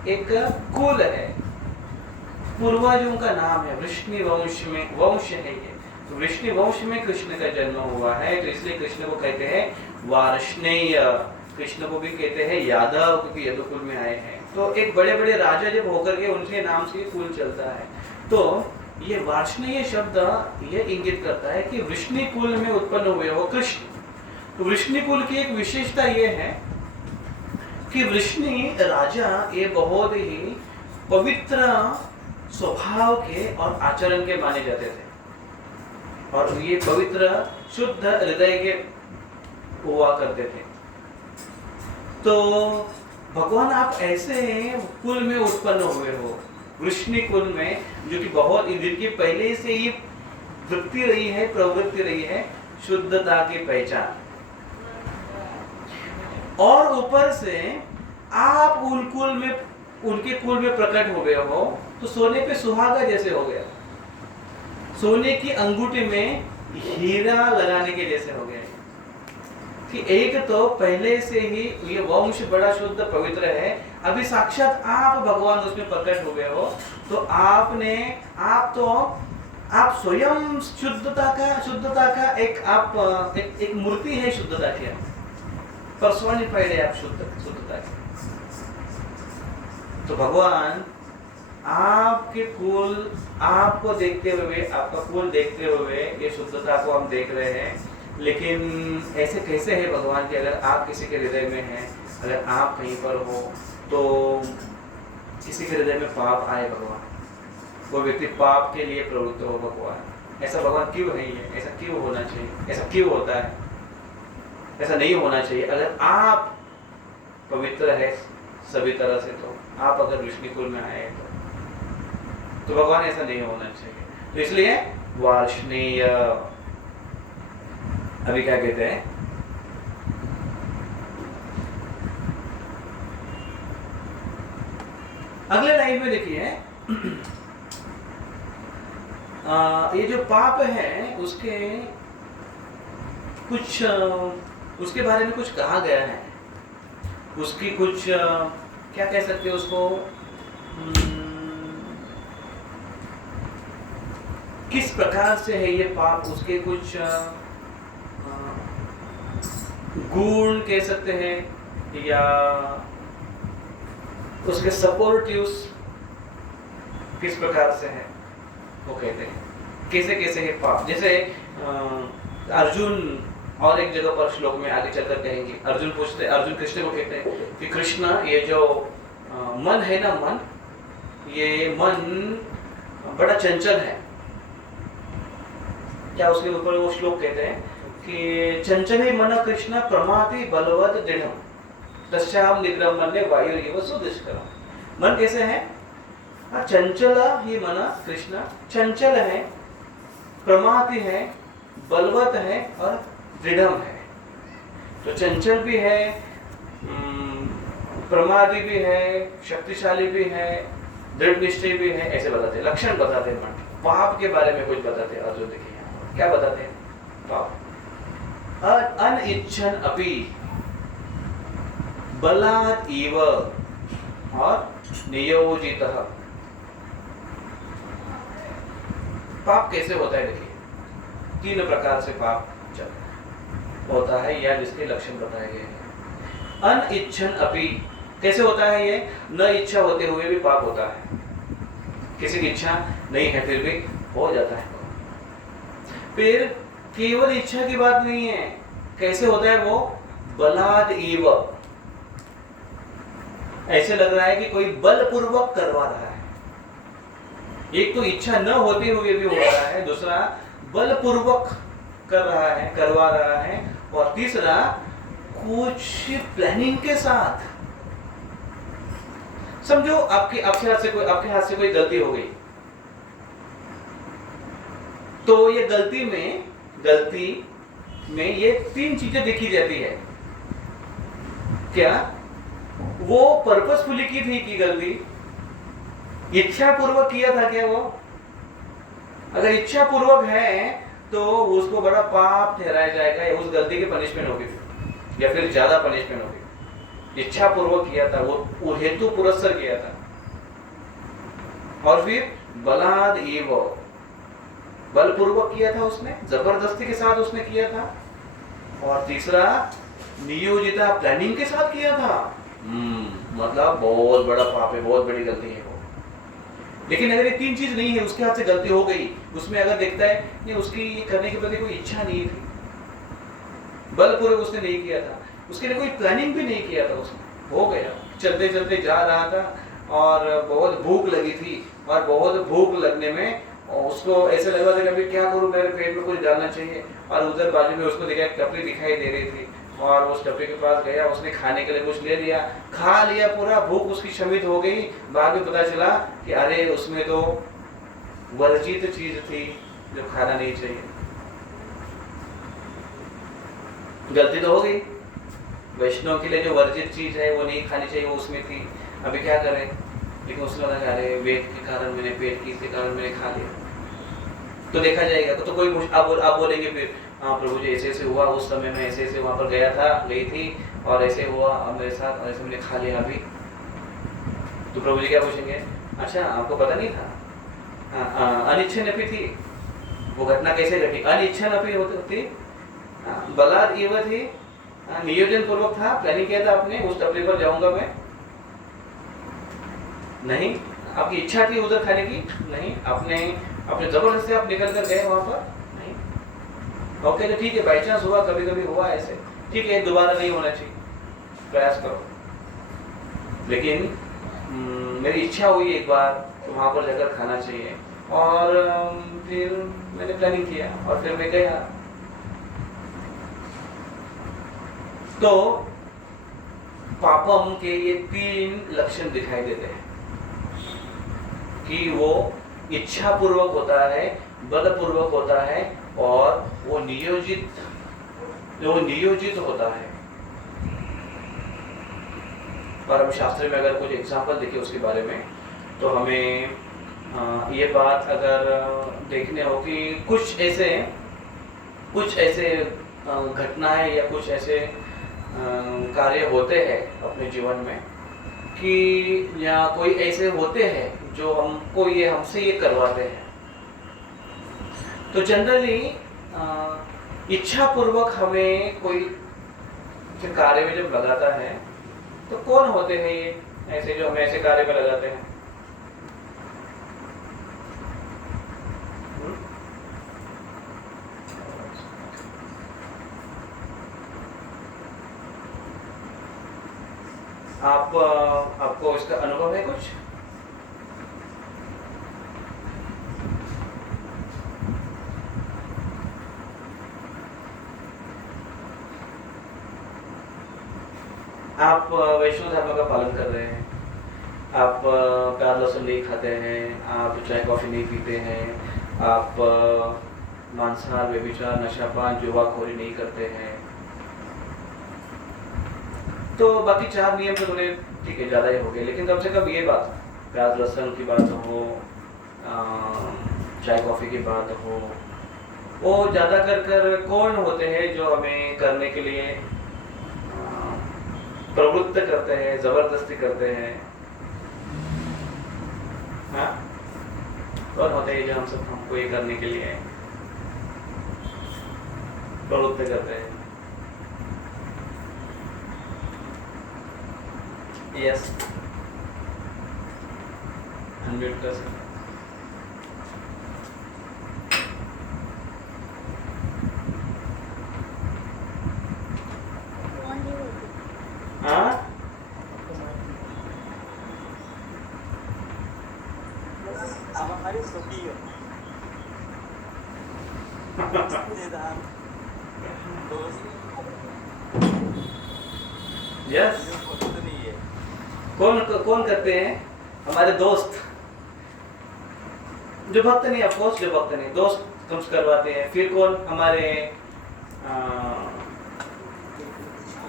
एक कुल है, पूर्वजों का नाम है। वृष्णि वंश में वंश है ये, तो वृष्णि वंश में कृष्ण का जन्म हुआ है, तो इसलिए कृष्ण को कहते हैं वार्ष्णेय। कृष्ण को भी कहते हैं यादव, क्योंकि यदुकुल में आए हैं। तो एक बड़े बड़े राजा जब होकर के उनके नाम से कुल चलता है। तो ये वार्ष्णेय शब्द ये इंगित करता है कि वृष्णि कुल में उत्पन्न हुए हो कृष्ण। तो वृष्णि कुल की एक विशेषता ये है कि वृष्णि राजा ये बहुत ही पवित्र स्वभाव के और आचरण के माने जाते थे, और ये पवित्र शुद्ध हृदय के हुआ करते थे। तो भगवान आप ऐसे कुल में उत्पन्न हुए हो, वृष्णि कुल में, जो कि बहुत जिनकी पहले से ही वृत्ति रही है, प्रवृत्ति रही है शुद्धता की पहचान, और ऊपर से आप उनके कुल में प्रकट हो गए हो, तो सोने पे सुहागा जैसे हो गया, सोने की अंगूठी में हीरा लगाने के जैसे हो गया कि एक तो पहले से ही ये वंश बड़ा शुद्ध पवित्र है, अभी साक्षात आप भगवान उसमें प्रकट हो गए हो। तो आप स्वयं शुद्धता का एक मूर्ति है शुद्धता की, पर्सोनिफाइड है आप शुद्धता की। तो भगवान आपके कुल आपको देखते हुए, आपका कुल देखते हुए ये शुद्धता को हम देख रहे हैं। लेकिन ऐसे कैसे है भगवान कि अगर आप किसी के हृदय में हैं, अगर आप कहीं पर हो, तो किसी के हृदय में पाप आए भगवान, वो व्यक्ति पाप के लिए प्रवृत्त हो भगवान, ऐसा भगवान क्यों है, ये ऐसा क्यों होना चाहिए, ऐसा क्यों होता है, ऐसा नहीं होना चाहिए। अगर आप पवित्र है सभी तरह से, तो आप अगर विष्णुकुल में आए तो भगवान ऐसा नहीं होना चाहिए। तो इसलिए वार्ष्णेय, अभी क्या कहते हैं, अगले लाइन में देखिए ये जो पाप है उसके कुछ उसके बारे में कुछ कहा गया है, उसकी कुछ क्या कह सकते हैं उसको, किस प्रकार से है ये पाप, उसके कुछ गुण कह सकते हैं या उसके सपोर्टिव्स किस प्रकार से है वो कहते हैं, कैसे कैसे है पाप। जैसे अर्जुन और एक जगह पर श्लोक में आगे चलकर कहेंगे, अर्जुन कृष्ण को कहते हैं कि कृष्ण ये जो मन है ना, मन, ये मन बड़ा चंचल है। क्या उसके ऊपर वो श्लोक कहते हैं कि चंचले मन कृष्ण प्रमाति बलवत दृढ़ तस्याम निग्रह मन वायु सुदुष्करम। मन कैसे है, चंचल ही मन कृष्ण, चंचल है, प्रमाति है, बलवत है और दृढ़ है। तो चंचल भी है, प्रमादी भी है, शक्तिशाली भी है, दृढ़ निश्चय भी है, ऐसे बताते हैं, लक्षण बताते हैं। मन पाप के बारे में कुछ बताते हैं अर्जुन, देखिए क्या बताते हैं, पाप अनिच्छन अपि बलात् इव और नियोजितः। पाप कैसे होता है, देखिए 3 प्रकार से पाप होता है या जिसके लक्षण बताए गए हैं। अनिच्छन अपि कैसे होता है, ये न इच्छा होते हुए भी पाप होता है, किसी की इच्छा नहीं है फिर भी हो जाता है। फिर केवल इच्छा की बात नहीं है, कैसे होता है वो, बलाद इव, ऐसे लग रहा है कि कोई बलपूर्वक करवा रहा है। एक तो इच्छा न होते हुए भी हो रहा है, दूसरा बलपूर्वक कर रहा है, करवा रहा है, और तीसरा कुछ प्लानिंग के साथ। समझो आपके हाथ से कोई गलती हो गई, तो ये गलती में ये 3 चीजें देखी जाती है। क्या वो पर्पसफुली की थी कि गलती, इच्छा पूर्वक किया था क्या वो? अगर इच्छा पूर्वक है तो उसको बड़ा पाप ठहराया जाएगा, या उस गलती की पनिशमेंट होगी या फिर ज्यादा पनिशमेंट होगी। इच्छा पूर्वक किया था, वो हेतु पुरस्सर किया था। और फिर बलाद एव, बलपूर्वक किया था उसने, जबरदस्ती के साथ उसने किया था। और तीसरा नियोजिता, प्लानिंग के साथ किया था। मतलब बहुत बड़ा पाप है, बहुत बड़ी गलती है वो। लेकिन अगर ये 3 चीज नहीं है, उसके हाथ से गलती हो गई, उसमें अगर देखता है नहीं उसकी ये करने के प्रति कोई इच्छा नहीं थी, बलपूर्वक उसने नहीं किया था, उसके लिए कोई प्लानिंग भी नहीं किया था, उसने हो गया, चलते चलते जा रहा था और बहुत भूख लगी थी, और बहुत भूख लगने में उसको ऐसे लग रहा था कि अभी क्या करूं, मेरे पेट में कुछ डालना चाहिए। और उधर बाजू में उसको देखा टपरी दिखाई दे रही थी, और उस टपरी के पास गया, उसने खाने के लिए कुछ ले लिया, खा लिया, पूरा भूख उसकी शमित हो गई। बाद में पता चला कि अरे उसमें तो वर्जित चीज थी जो खाना नहीं चाहिए। गलती तो हो गई, वैष्णव के लिए जो वर्जित चीज है वो नहीं खानी चाहिए, वो उसमें थी, अभी क्या करें। लेकिन उसने लगा अरे वेट के कारण मैंने, पेट की के कारण मैंने खा लिया, तो देखा जाएगा। तो कोई आप बोलेंगे फिर, हाँ प्रभु जी ऐसे ऐसे हुआ, उस समय में ऐसे ऐसे वहां पर गई थी और ऐसे हुआ मेरे साथ, और ऐसे मैंने खा लिया अभी। तो प्रभु जी क्या पूछेंगे, अच्छा आपको पता नहीं था, अनिच्छन अपी थी वो घटना, कैसे घटी, अनिच्छन अपी होती, बलाद एव थी, नियोजन पूर्वक था, प्लानिंग किया था आपने, उस टपरी पर जाऊंगा मैं, नहीं आपकी इच्छा थी उधर खाने की, नहीं अपने जबरदस्ती आप निकल कर गए वहां पर, नहीं। ओके तो ठीक है, बाई चांस हुआ, कभी कभी हुआ ऐसे, ठीक है, दोबारा नहीं होना चाहिए, प्रयास करो। लेकिन मेरी इच्छा हुई एक बार कि वहाँ पर जाकर खाना चाहिए, और फिर मैंने प्लानिंग किया और फिर मैं गया। तो पापम के ये 3 लक्षण दिखाई देते हैं कि वो इच्छा पूर्वक होता है, बलपूर्वक होता है, और वो नियोजित होता है। और हम शास्त्र में अगर कुछ एग्जाम्पल देखें उसके बारे में, तो हमें ये बात अगर देखने हो कि कुछ ऐसे घटनाएं या कुछ ऐसे कार्य होते हैं अपने जीवन में कि या कोई ऐसे होते हैं जो हमसे ये करवाते हैं। तो जनरली इच्छा पूर्वक हमें कोई कार्य में जब लगाता है, तो कौन होते हैं ये ऐसे जो हमें ऐसे कार्य में लगाते हैं? आपको इसका अनुभव है कुछ? आप वैष्णव धर्म का पालन कर रहे हैं, आप प्याज लहसुन नहीं खाते हैं, आप चाय कॉफी नहीं पीते हैं, आप मांसाहार, व्यभिचार, नशापान, जुआखोरी नहीं करते हैं, तो बाकी 4 नियम तो थोड़े ठीक है, ज़्यादा ही हो गए, लेकिन कम से कम ये बात, प्याज लहसुन की बात हो, चाय कॉफ़ी की बात हो, वो ज़्यादा कर कौन होते हैं जो हमें करने के लिए प्रवृत्त करते हैं, ज़बरदस्ती करते हैं? हाँ, कौन होते हैं जो हमको ये करने के लिए प्रवृत्त करते हैं? यस, अनम्यूट कर सकते। हाँ, हमारी स्वकीय यस, कौन करते हैं? हमारे दोस्त जो भक्त नहीं, अफकोर्स जो भक्त नहीं, दोस्त तुमसे करवाते हैं। फिर कौन? हमारे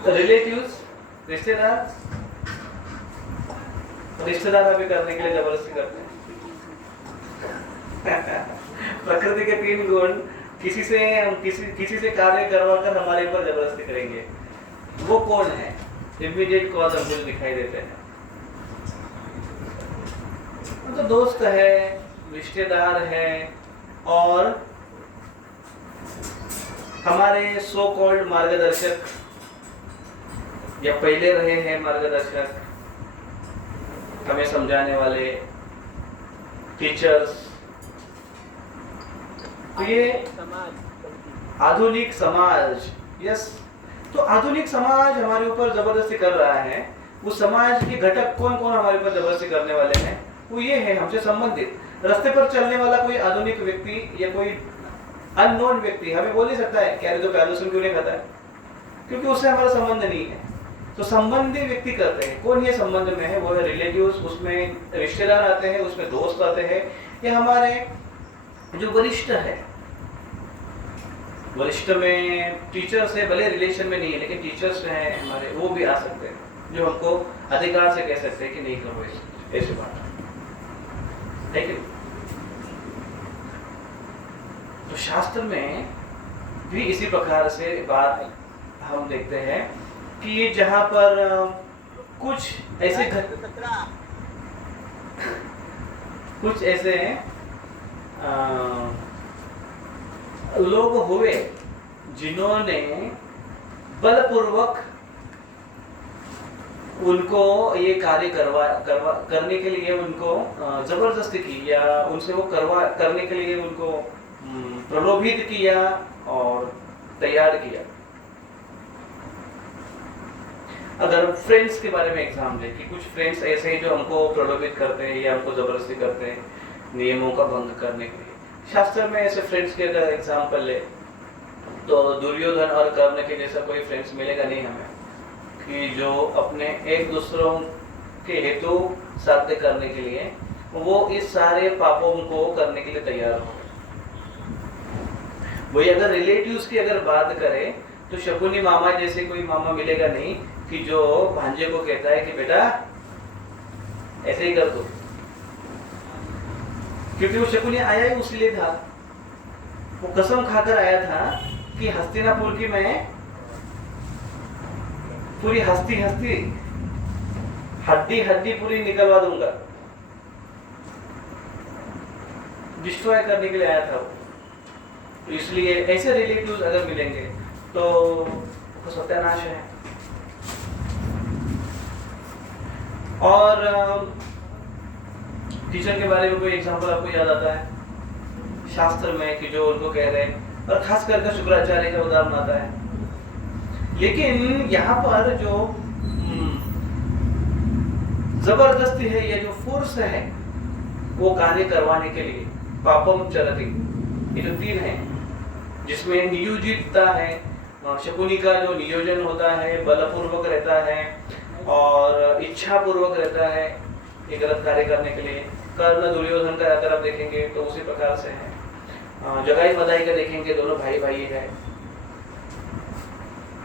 रिलेटिव्स, रिश्तेदार भी करने के लिए जबरदस्ती करते हैं। प्रकृति के 3 गुण किसी से कार्य करवाकर हमारे ऊपर जबरदस्ती करेंगे। वो कौन है? इमीडिएट कॉज हमको दिखाई देते हैं। तो दोस्त है, रिश्तेदार है, और हमारे सो कॉल्ड मार्गदर्शक या पहले रहे हैं मार्गदर्शक, हमें समझाने वाले टीचर्स। तो ये आधुनिक समाज, यस, तो आधुनिक समाज हमारे ऊपर जबरदस्ती कर रहा है। उस समाज के घटक कौन कौन हमारे ऊपर जबरदस्ती करने वाले हैं? वो ये है, हमसे संबंधित रास्ते पर चलने वाला कोई आधुनिक व्यक्ति या कोई अननोन व्यक्ति हमें बोल नहीं सकता है क्या तो प्याज लहसुन क्यों नहीं खाता है, क्योंकि उससे हमारा संबंध नहीं है। तो संबंधी व्यक्ति करते हैं। कौन ये संबंध में है? वो है रिलेटिव्स, उसमें रिश्तेदार आते हैं, उसमें दोस्त आते हैं, या हमारे जो वरिष्ठ है। वरिष्ठ में टीचर्स है, भले रिलेशन में नहीं है लेकिन टीचर्स हैं हमारे, वो भी आ सकते हैं, जो हमको अधिकार से कह सकते हैं कि नहीं करो ऐसी बात, ठीक है। तो शास्त्र में भी इसी प्रकार से बात हम देखते हैं कि ये जहाँ पर कुछ ऐसे लोग हुए जिन्होंने बलपूर्वक उनको ये कार्य करने के लिए उनको जबरदस्ती की, या उनसे वो करने के लिए उनको प्रलोभित किया और तैयार किया। अगर फ्रेंड्स के बारे में एग्जाम दें कि कुछ फ्रेंड्स ऐसे हैं जो हमको प्रलोभित करते हैं या हमको जबरदस्ती करते हैं नियमों का भंग करने के लिए। शास्त्र में ऐसे फ्रेंड्स के अगर एग्जाम्पल ले तो दुर्योधन और कर्ण के जैसा कोई फ्रेंड्स मिलेगा नहीं हमें, कि जो अपने एक दूसरों के हेतु साध्य करने के लिए वो इस सारे पापों को करने के लिए तैयार हो गए। वही अगर रिलेटिव्स की अगर बात करें तो शकुनी मामा जैसे कोई मामा मिलेगा नहीं कि जो भांजे को कहता है कि बेटा ऐसे ही कर दो, क्योंकि वो शकुनी आया ही उसलिए था, वो कसम खाकर आया था कि हस्तिनापुर की मैं पूरी हस्ती हड्डी हड्डी पूरी निकलवा दूंगा, डिस्ट्रॉय करने के लिए आया था वो। तो इसलिए ऐसे रिलेटिव्स अगर मिलेंगे तो सत्यानाश है। और टीचर के बारे में कोई एग्जांपल आपको याद आता है शास्त्र में कि जो उनको कह रहे हैं, और खास करके शुक्राचार्य का उदाहरण आता है। लेकिन यहाँ पर जो जबरदस्ती है या जो फोर्स है वो कार्य करवाने के लिए पापम चरति, ये जो 3 है जिसमें नियोजितता है, शकुनी का जो नियोजन होता है बलपूर्वक रहता है और इच्छा पूर्वक रहता है ये गलत कार्य करने के लिए। कर्ण दुर्योधन का अगर आप देखेंगे तो उसी प्रकार से है। जगाई मदाई का देखेंगे दोनों भाई भाई है।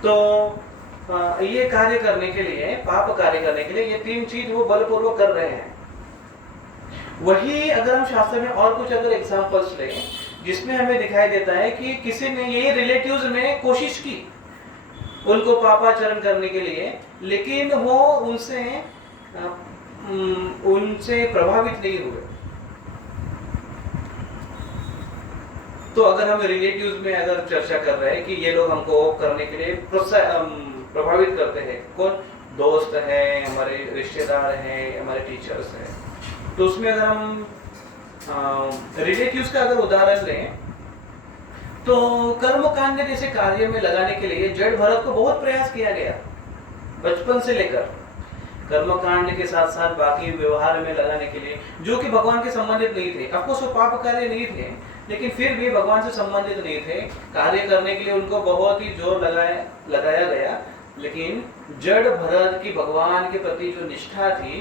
तो ये कार्य करने के लिए, पाप कार्य करने के लिए ये 3 चीज वो बलपूर्वक कर रहे हैं। वही अगर हम शास्त्र में और कुछ अगर एग्जांपल्स लें जिसमें हमें दिखाई देता है कि किसी ने ये रिलेटिव्स ने कोशिश की उनको पापाचरण करने के लिए, लेकिन वो उनसे प्रभावित नहीं हुए। तो अगर हम रिलेटिव्स में अगर चर्चा कर रहे हैं कि ये लोग हमको करने के लिए प्रभावित करते हैं, कौन दोस्त है, हमारे रिश्तेदार हैं, हमारे टीचर्स हैं, तो उसमें अगर हम रिलेटिव्स का अगर उदाहरण लें तो कर्मकांड जैसे कार्य में लगाने के लिए जड़ भरत को बहुत प्रयास किया गया बचपन से लेकर, कर्मकांड के साथ साथ बाकी व्यवहार में लगाने के लिए जो कि भगवान के संबंधित नहीं थे। अफकोर्स वो पाप कार्य नहीं थे लेकिन फिर भी भगवान से संबंधित नहीं थे, कार्य करने के लिए उनको बहुत ही जोर लगाया गया। लेकिन जड़ भरत की भगवान के प्रति जो निष्ठा थी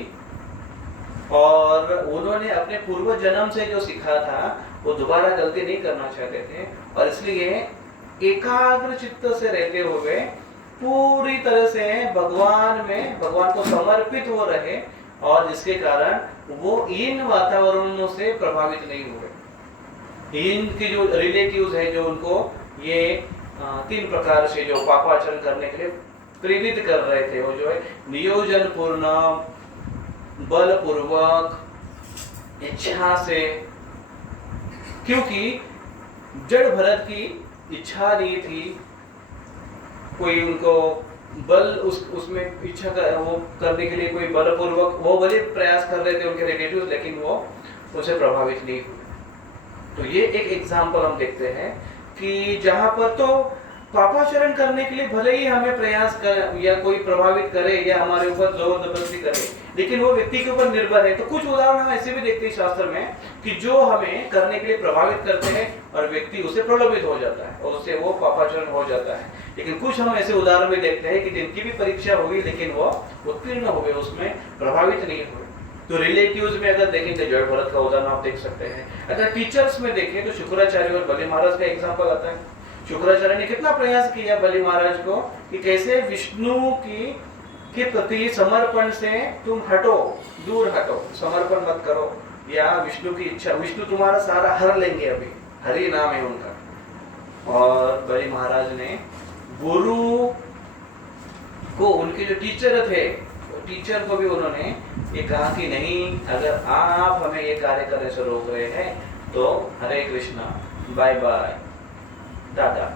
और उन्होंने अपने पूर्व जन्म से जो सीखा था वो दोबारा गलती नहीं करना चाहते थे, और इसलिए एकाग्र चित्त से रहते हुए पूरी तरह से भगवान को समर्पित हो रहे, और जिसके कारण वो इन वातावरणों से प्रभावित नहीं हुए। इनके जो रिलेटिव्स है जो उनको ये 3 प्रकार से जो पापाचरण करने के लिए प्रेरित कर रहे थे, वो जो है नियोजन पूर्ण, बलपूर्वक, इच्छा से, क्योंकि जड़ भरत की इच्छा नहीं थी, कोई उनको बल उसमें इच्छा वो करने के लिए कोई बलपूर्वक वो भले प्रयास कर रहे थे उनके रिलेटिव्स, लेकिन वो उनसे प्रभावित नहीं हुए। तो ये एक एग्जाम्पल हम देखते हैं कि जहां पर तो पापाचरण करने के लिए भले ही हमें प्रयास कर या कोई प्रभावित करे या हमारे ऊपर जोर जबरदस्ती करे, लेकिन वो व्यक्ति के ऊपर निर्भर है। तो कुछ उदाहरण हम ऐसे भी देखते हैं शास्त्र में कि जो हमें करने के लिए प्रभावित करते हैं और व्यक्ति उसे प्रलोभित हो जाता है और उससे वो पापाचरण हो जाता है। लेकिन कुछ हम ऐसे उदाहरण भी देखते हैं कि जिनकी भी परीक्षा हुई लेकिन वो उत्तीर्ण हुए, उसमें प्रभावित नहीं हुए। तो रिलेटिव्स में अगर देखें तो जड़ भरत का उदाहरण आप देख सकते हैं। अगर टीचर्स में देखें तो शुक्राचार्य और बलि महाराज का एग्जाम्पल आता है। शुक्राचार्य ने कितना प्रयास किया बलि महाराज को कि कैसे विष्णु के प्रति समर्पण से तुम हटो, दूर हटो, समर्पण मत करो, या विष्णु की इच्छा, विष्णु तुम्हारा सारा हर लेंगे, अभी हरि नाम है उनका। और बलि महाराज ने गुरु को, उनके जो टीचर थे, टीचर को भी उन्होंने ये कहा कि नहीं, अगर आप हमें ये कार्य करने से रोक रहे हैं तो हरे कृष्णा, बाय बाय, दादा।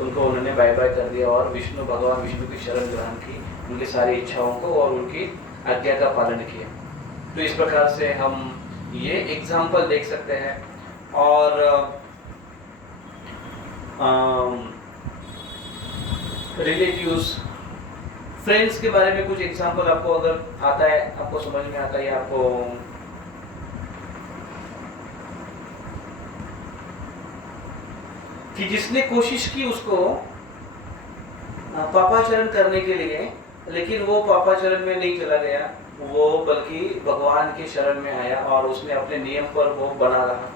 उनको उन्होंने बाय बाय कर दिया और भगवान विष्णु की शरण ग्रहण की, उनकी सारी इच्छाओं को और उनकी आज्ञा का पालन किया। तो इस प्रकार से हम ये एग्जाम्पल देख सकते हैं। और रिलेटिव्स, फ्रेंड्स के बारे में कुछ एग्जांपल आपको अगर आता है, आपको समझ में आता है, या आपको कि जिसने कोशिश की उसको पापाचरण करने के लिए, लेकिन वो पापाचरण में नहीं चला गया, वो बल्कि भगवान के शरण में आया और उसने अपने नियम पर वो बना रहा।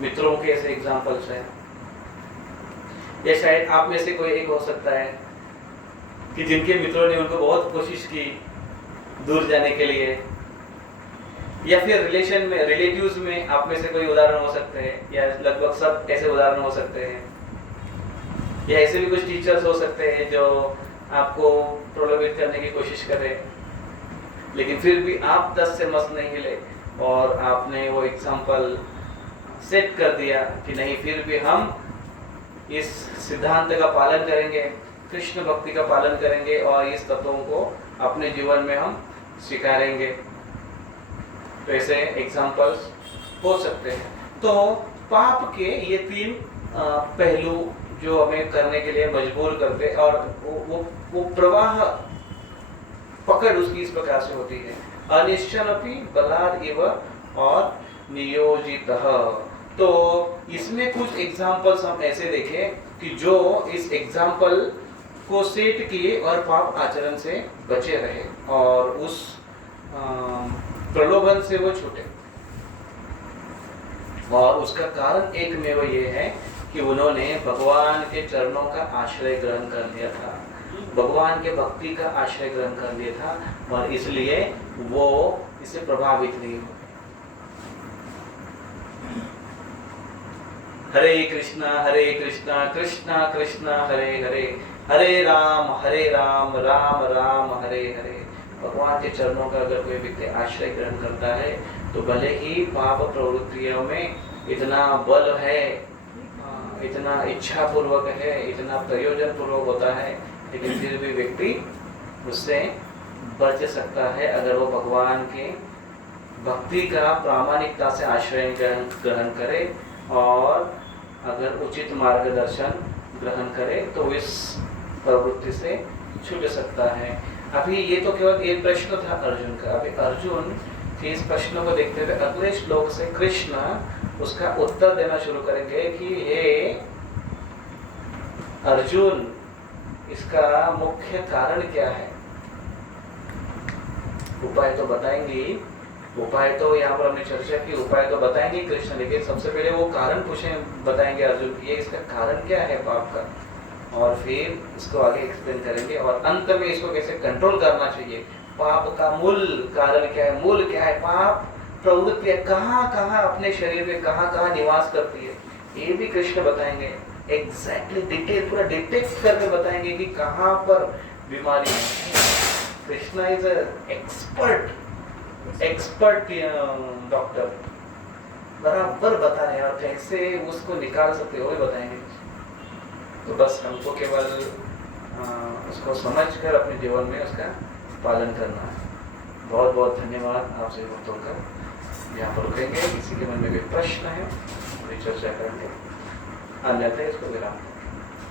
मित्रों के ऐसे एग्जांपल्स हैं। या शायद आप में से कोई एक हो सकता है कि जिनके मित्रों ने उनको बहुत कोशिश की दूर जाने के लिए, या फिर रिलेशन में, रिलेटिव्स में आप में से कोई उदाहरण हो सकते हैं, या लगभग सब ऐसे उदाहरण हो सकते हैं। या ऐसे भी कुछ टीचर्स हो सकते हैं जो आपको प्रलोभित करने की कोशिश करें, लेकिन फिर भी आप 10 से मस्त नहीं मिले और आपने वो एग्जाम्पल सेट कर दिया कि नहीं, फिर भी हम इस सिद्धांत का पालन करेंगे, कृष्ण भक्ति का पालन करेंगे और इस तत्वों को अपने जीवन में हम स्वीकारेंगे। तो ऐसे एग्जाम्पल्स हो सकते हैं। तो पाप के ये 3 पहलू जो हमें करने के लिए मजबूर करते हैं, और वो प्रवाह पकड़ उसकी इस प्रकार से होती है, अनिश्चनपि बलात् इव और नियोजितः। तो इसमें कुछ एग्जाम्पल्स हम ऐसे देखें कि जो इस एग्जाम्पल को सेट किए और पाप आचरण से बचे रहे और उस प्रलोभन से वो छूटे। और उसका कारण एक में वो ये है कि उन्होंने भगवान के चरणों का आश्रय ग्रहण कर लिया था, भगवान के भक्ति का आश्रय ग्रहण कर लिया था, और इसलिए वो इससे प्रभावित नहीं हुए। हरे कृष्णा कृष्णा कृष्णा हरे हरे, हरे राम राम राम हरे हरे। भगवान के चरणों का अगर कोई व्यक्ति आश्रय ग्रहण करता है तो भले ही पाप प्रवृत्तियों में इतना बल है, इतना इच्छा पूर्वक है, इतना प्रयोजन पूर्वक होता है, लेकिन फिर भी व्यक्ति उससे बच सकता है अगर वो भगवान के भक्ति का प्रामाणिकता से आश्रय ग्रहण करे और अगर उचित मार्गदर्शन ग्रहण करे तो इस प्रवृत्ति से छूट सकता है। अभी ये तो केवल एक प्रश्न था अर्जुन का। अभी अर्जुन के इस प्रश्न को देखते हुए अगले श्लोक से कृष्ण उसका उत्तर देना शुरू करेंगे कि हे अर्जुन, इसका मुख्य कारण क्या है। उपाय तो बताएंगे, उपाय तो यहाँ पर हमने चर्चा की, उपाय तो बताएंगे कृष्ण, लेकिन सबसे पहले वो कारण बताएंगे अर्जुन, ये इसका कारण क्या है पाप का, और फिर इसको आगे एक्सप्लेन करेंगे और अंत में इसको कैसे कंट्रोल करना चाहिए। पाप का मूल कारण क्या है, मूल क्या है, पाप प्रवृत्ति कहाँ कहाँ अपने शरीर में कहाँ कहाँ निवास करती है, ये भी कृष्ण बताएंगे। एग्जैक्टली डिटेल, पूरा डिटेक्ट करके बताएंगे कि कहाँ पर बीमारी है। कृष्ण इज एक्सपर्ट डॉक्टर, बराबर बता रहे हैं और कैसे उसको निकाल सकते हो बताएंगे। तो बस हमको केवल उसको समझकर अपने जीवन में उसका पालन करना है। बहुत बहुत धन्यवाद आपसे भक्तों का। यहाँ पर रुकेंगे, किसी के मन में कोई प्रश्न है तो चर्चा करेंगे, अन्यथा इसको विराम।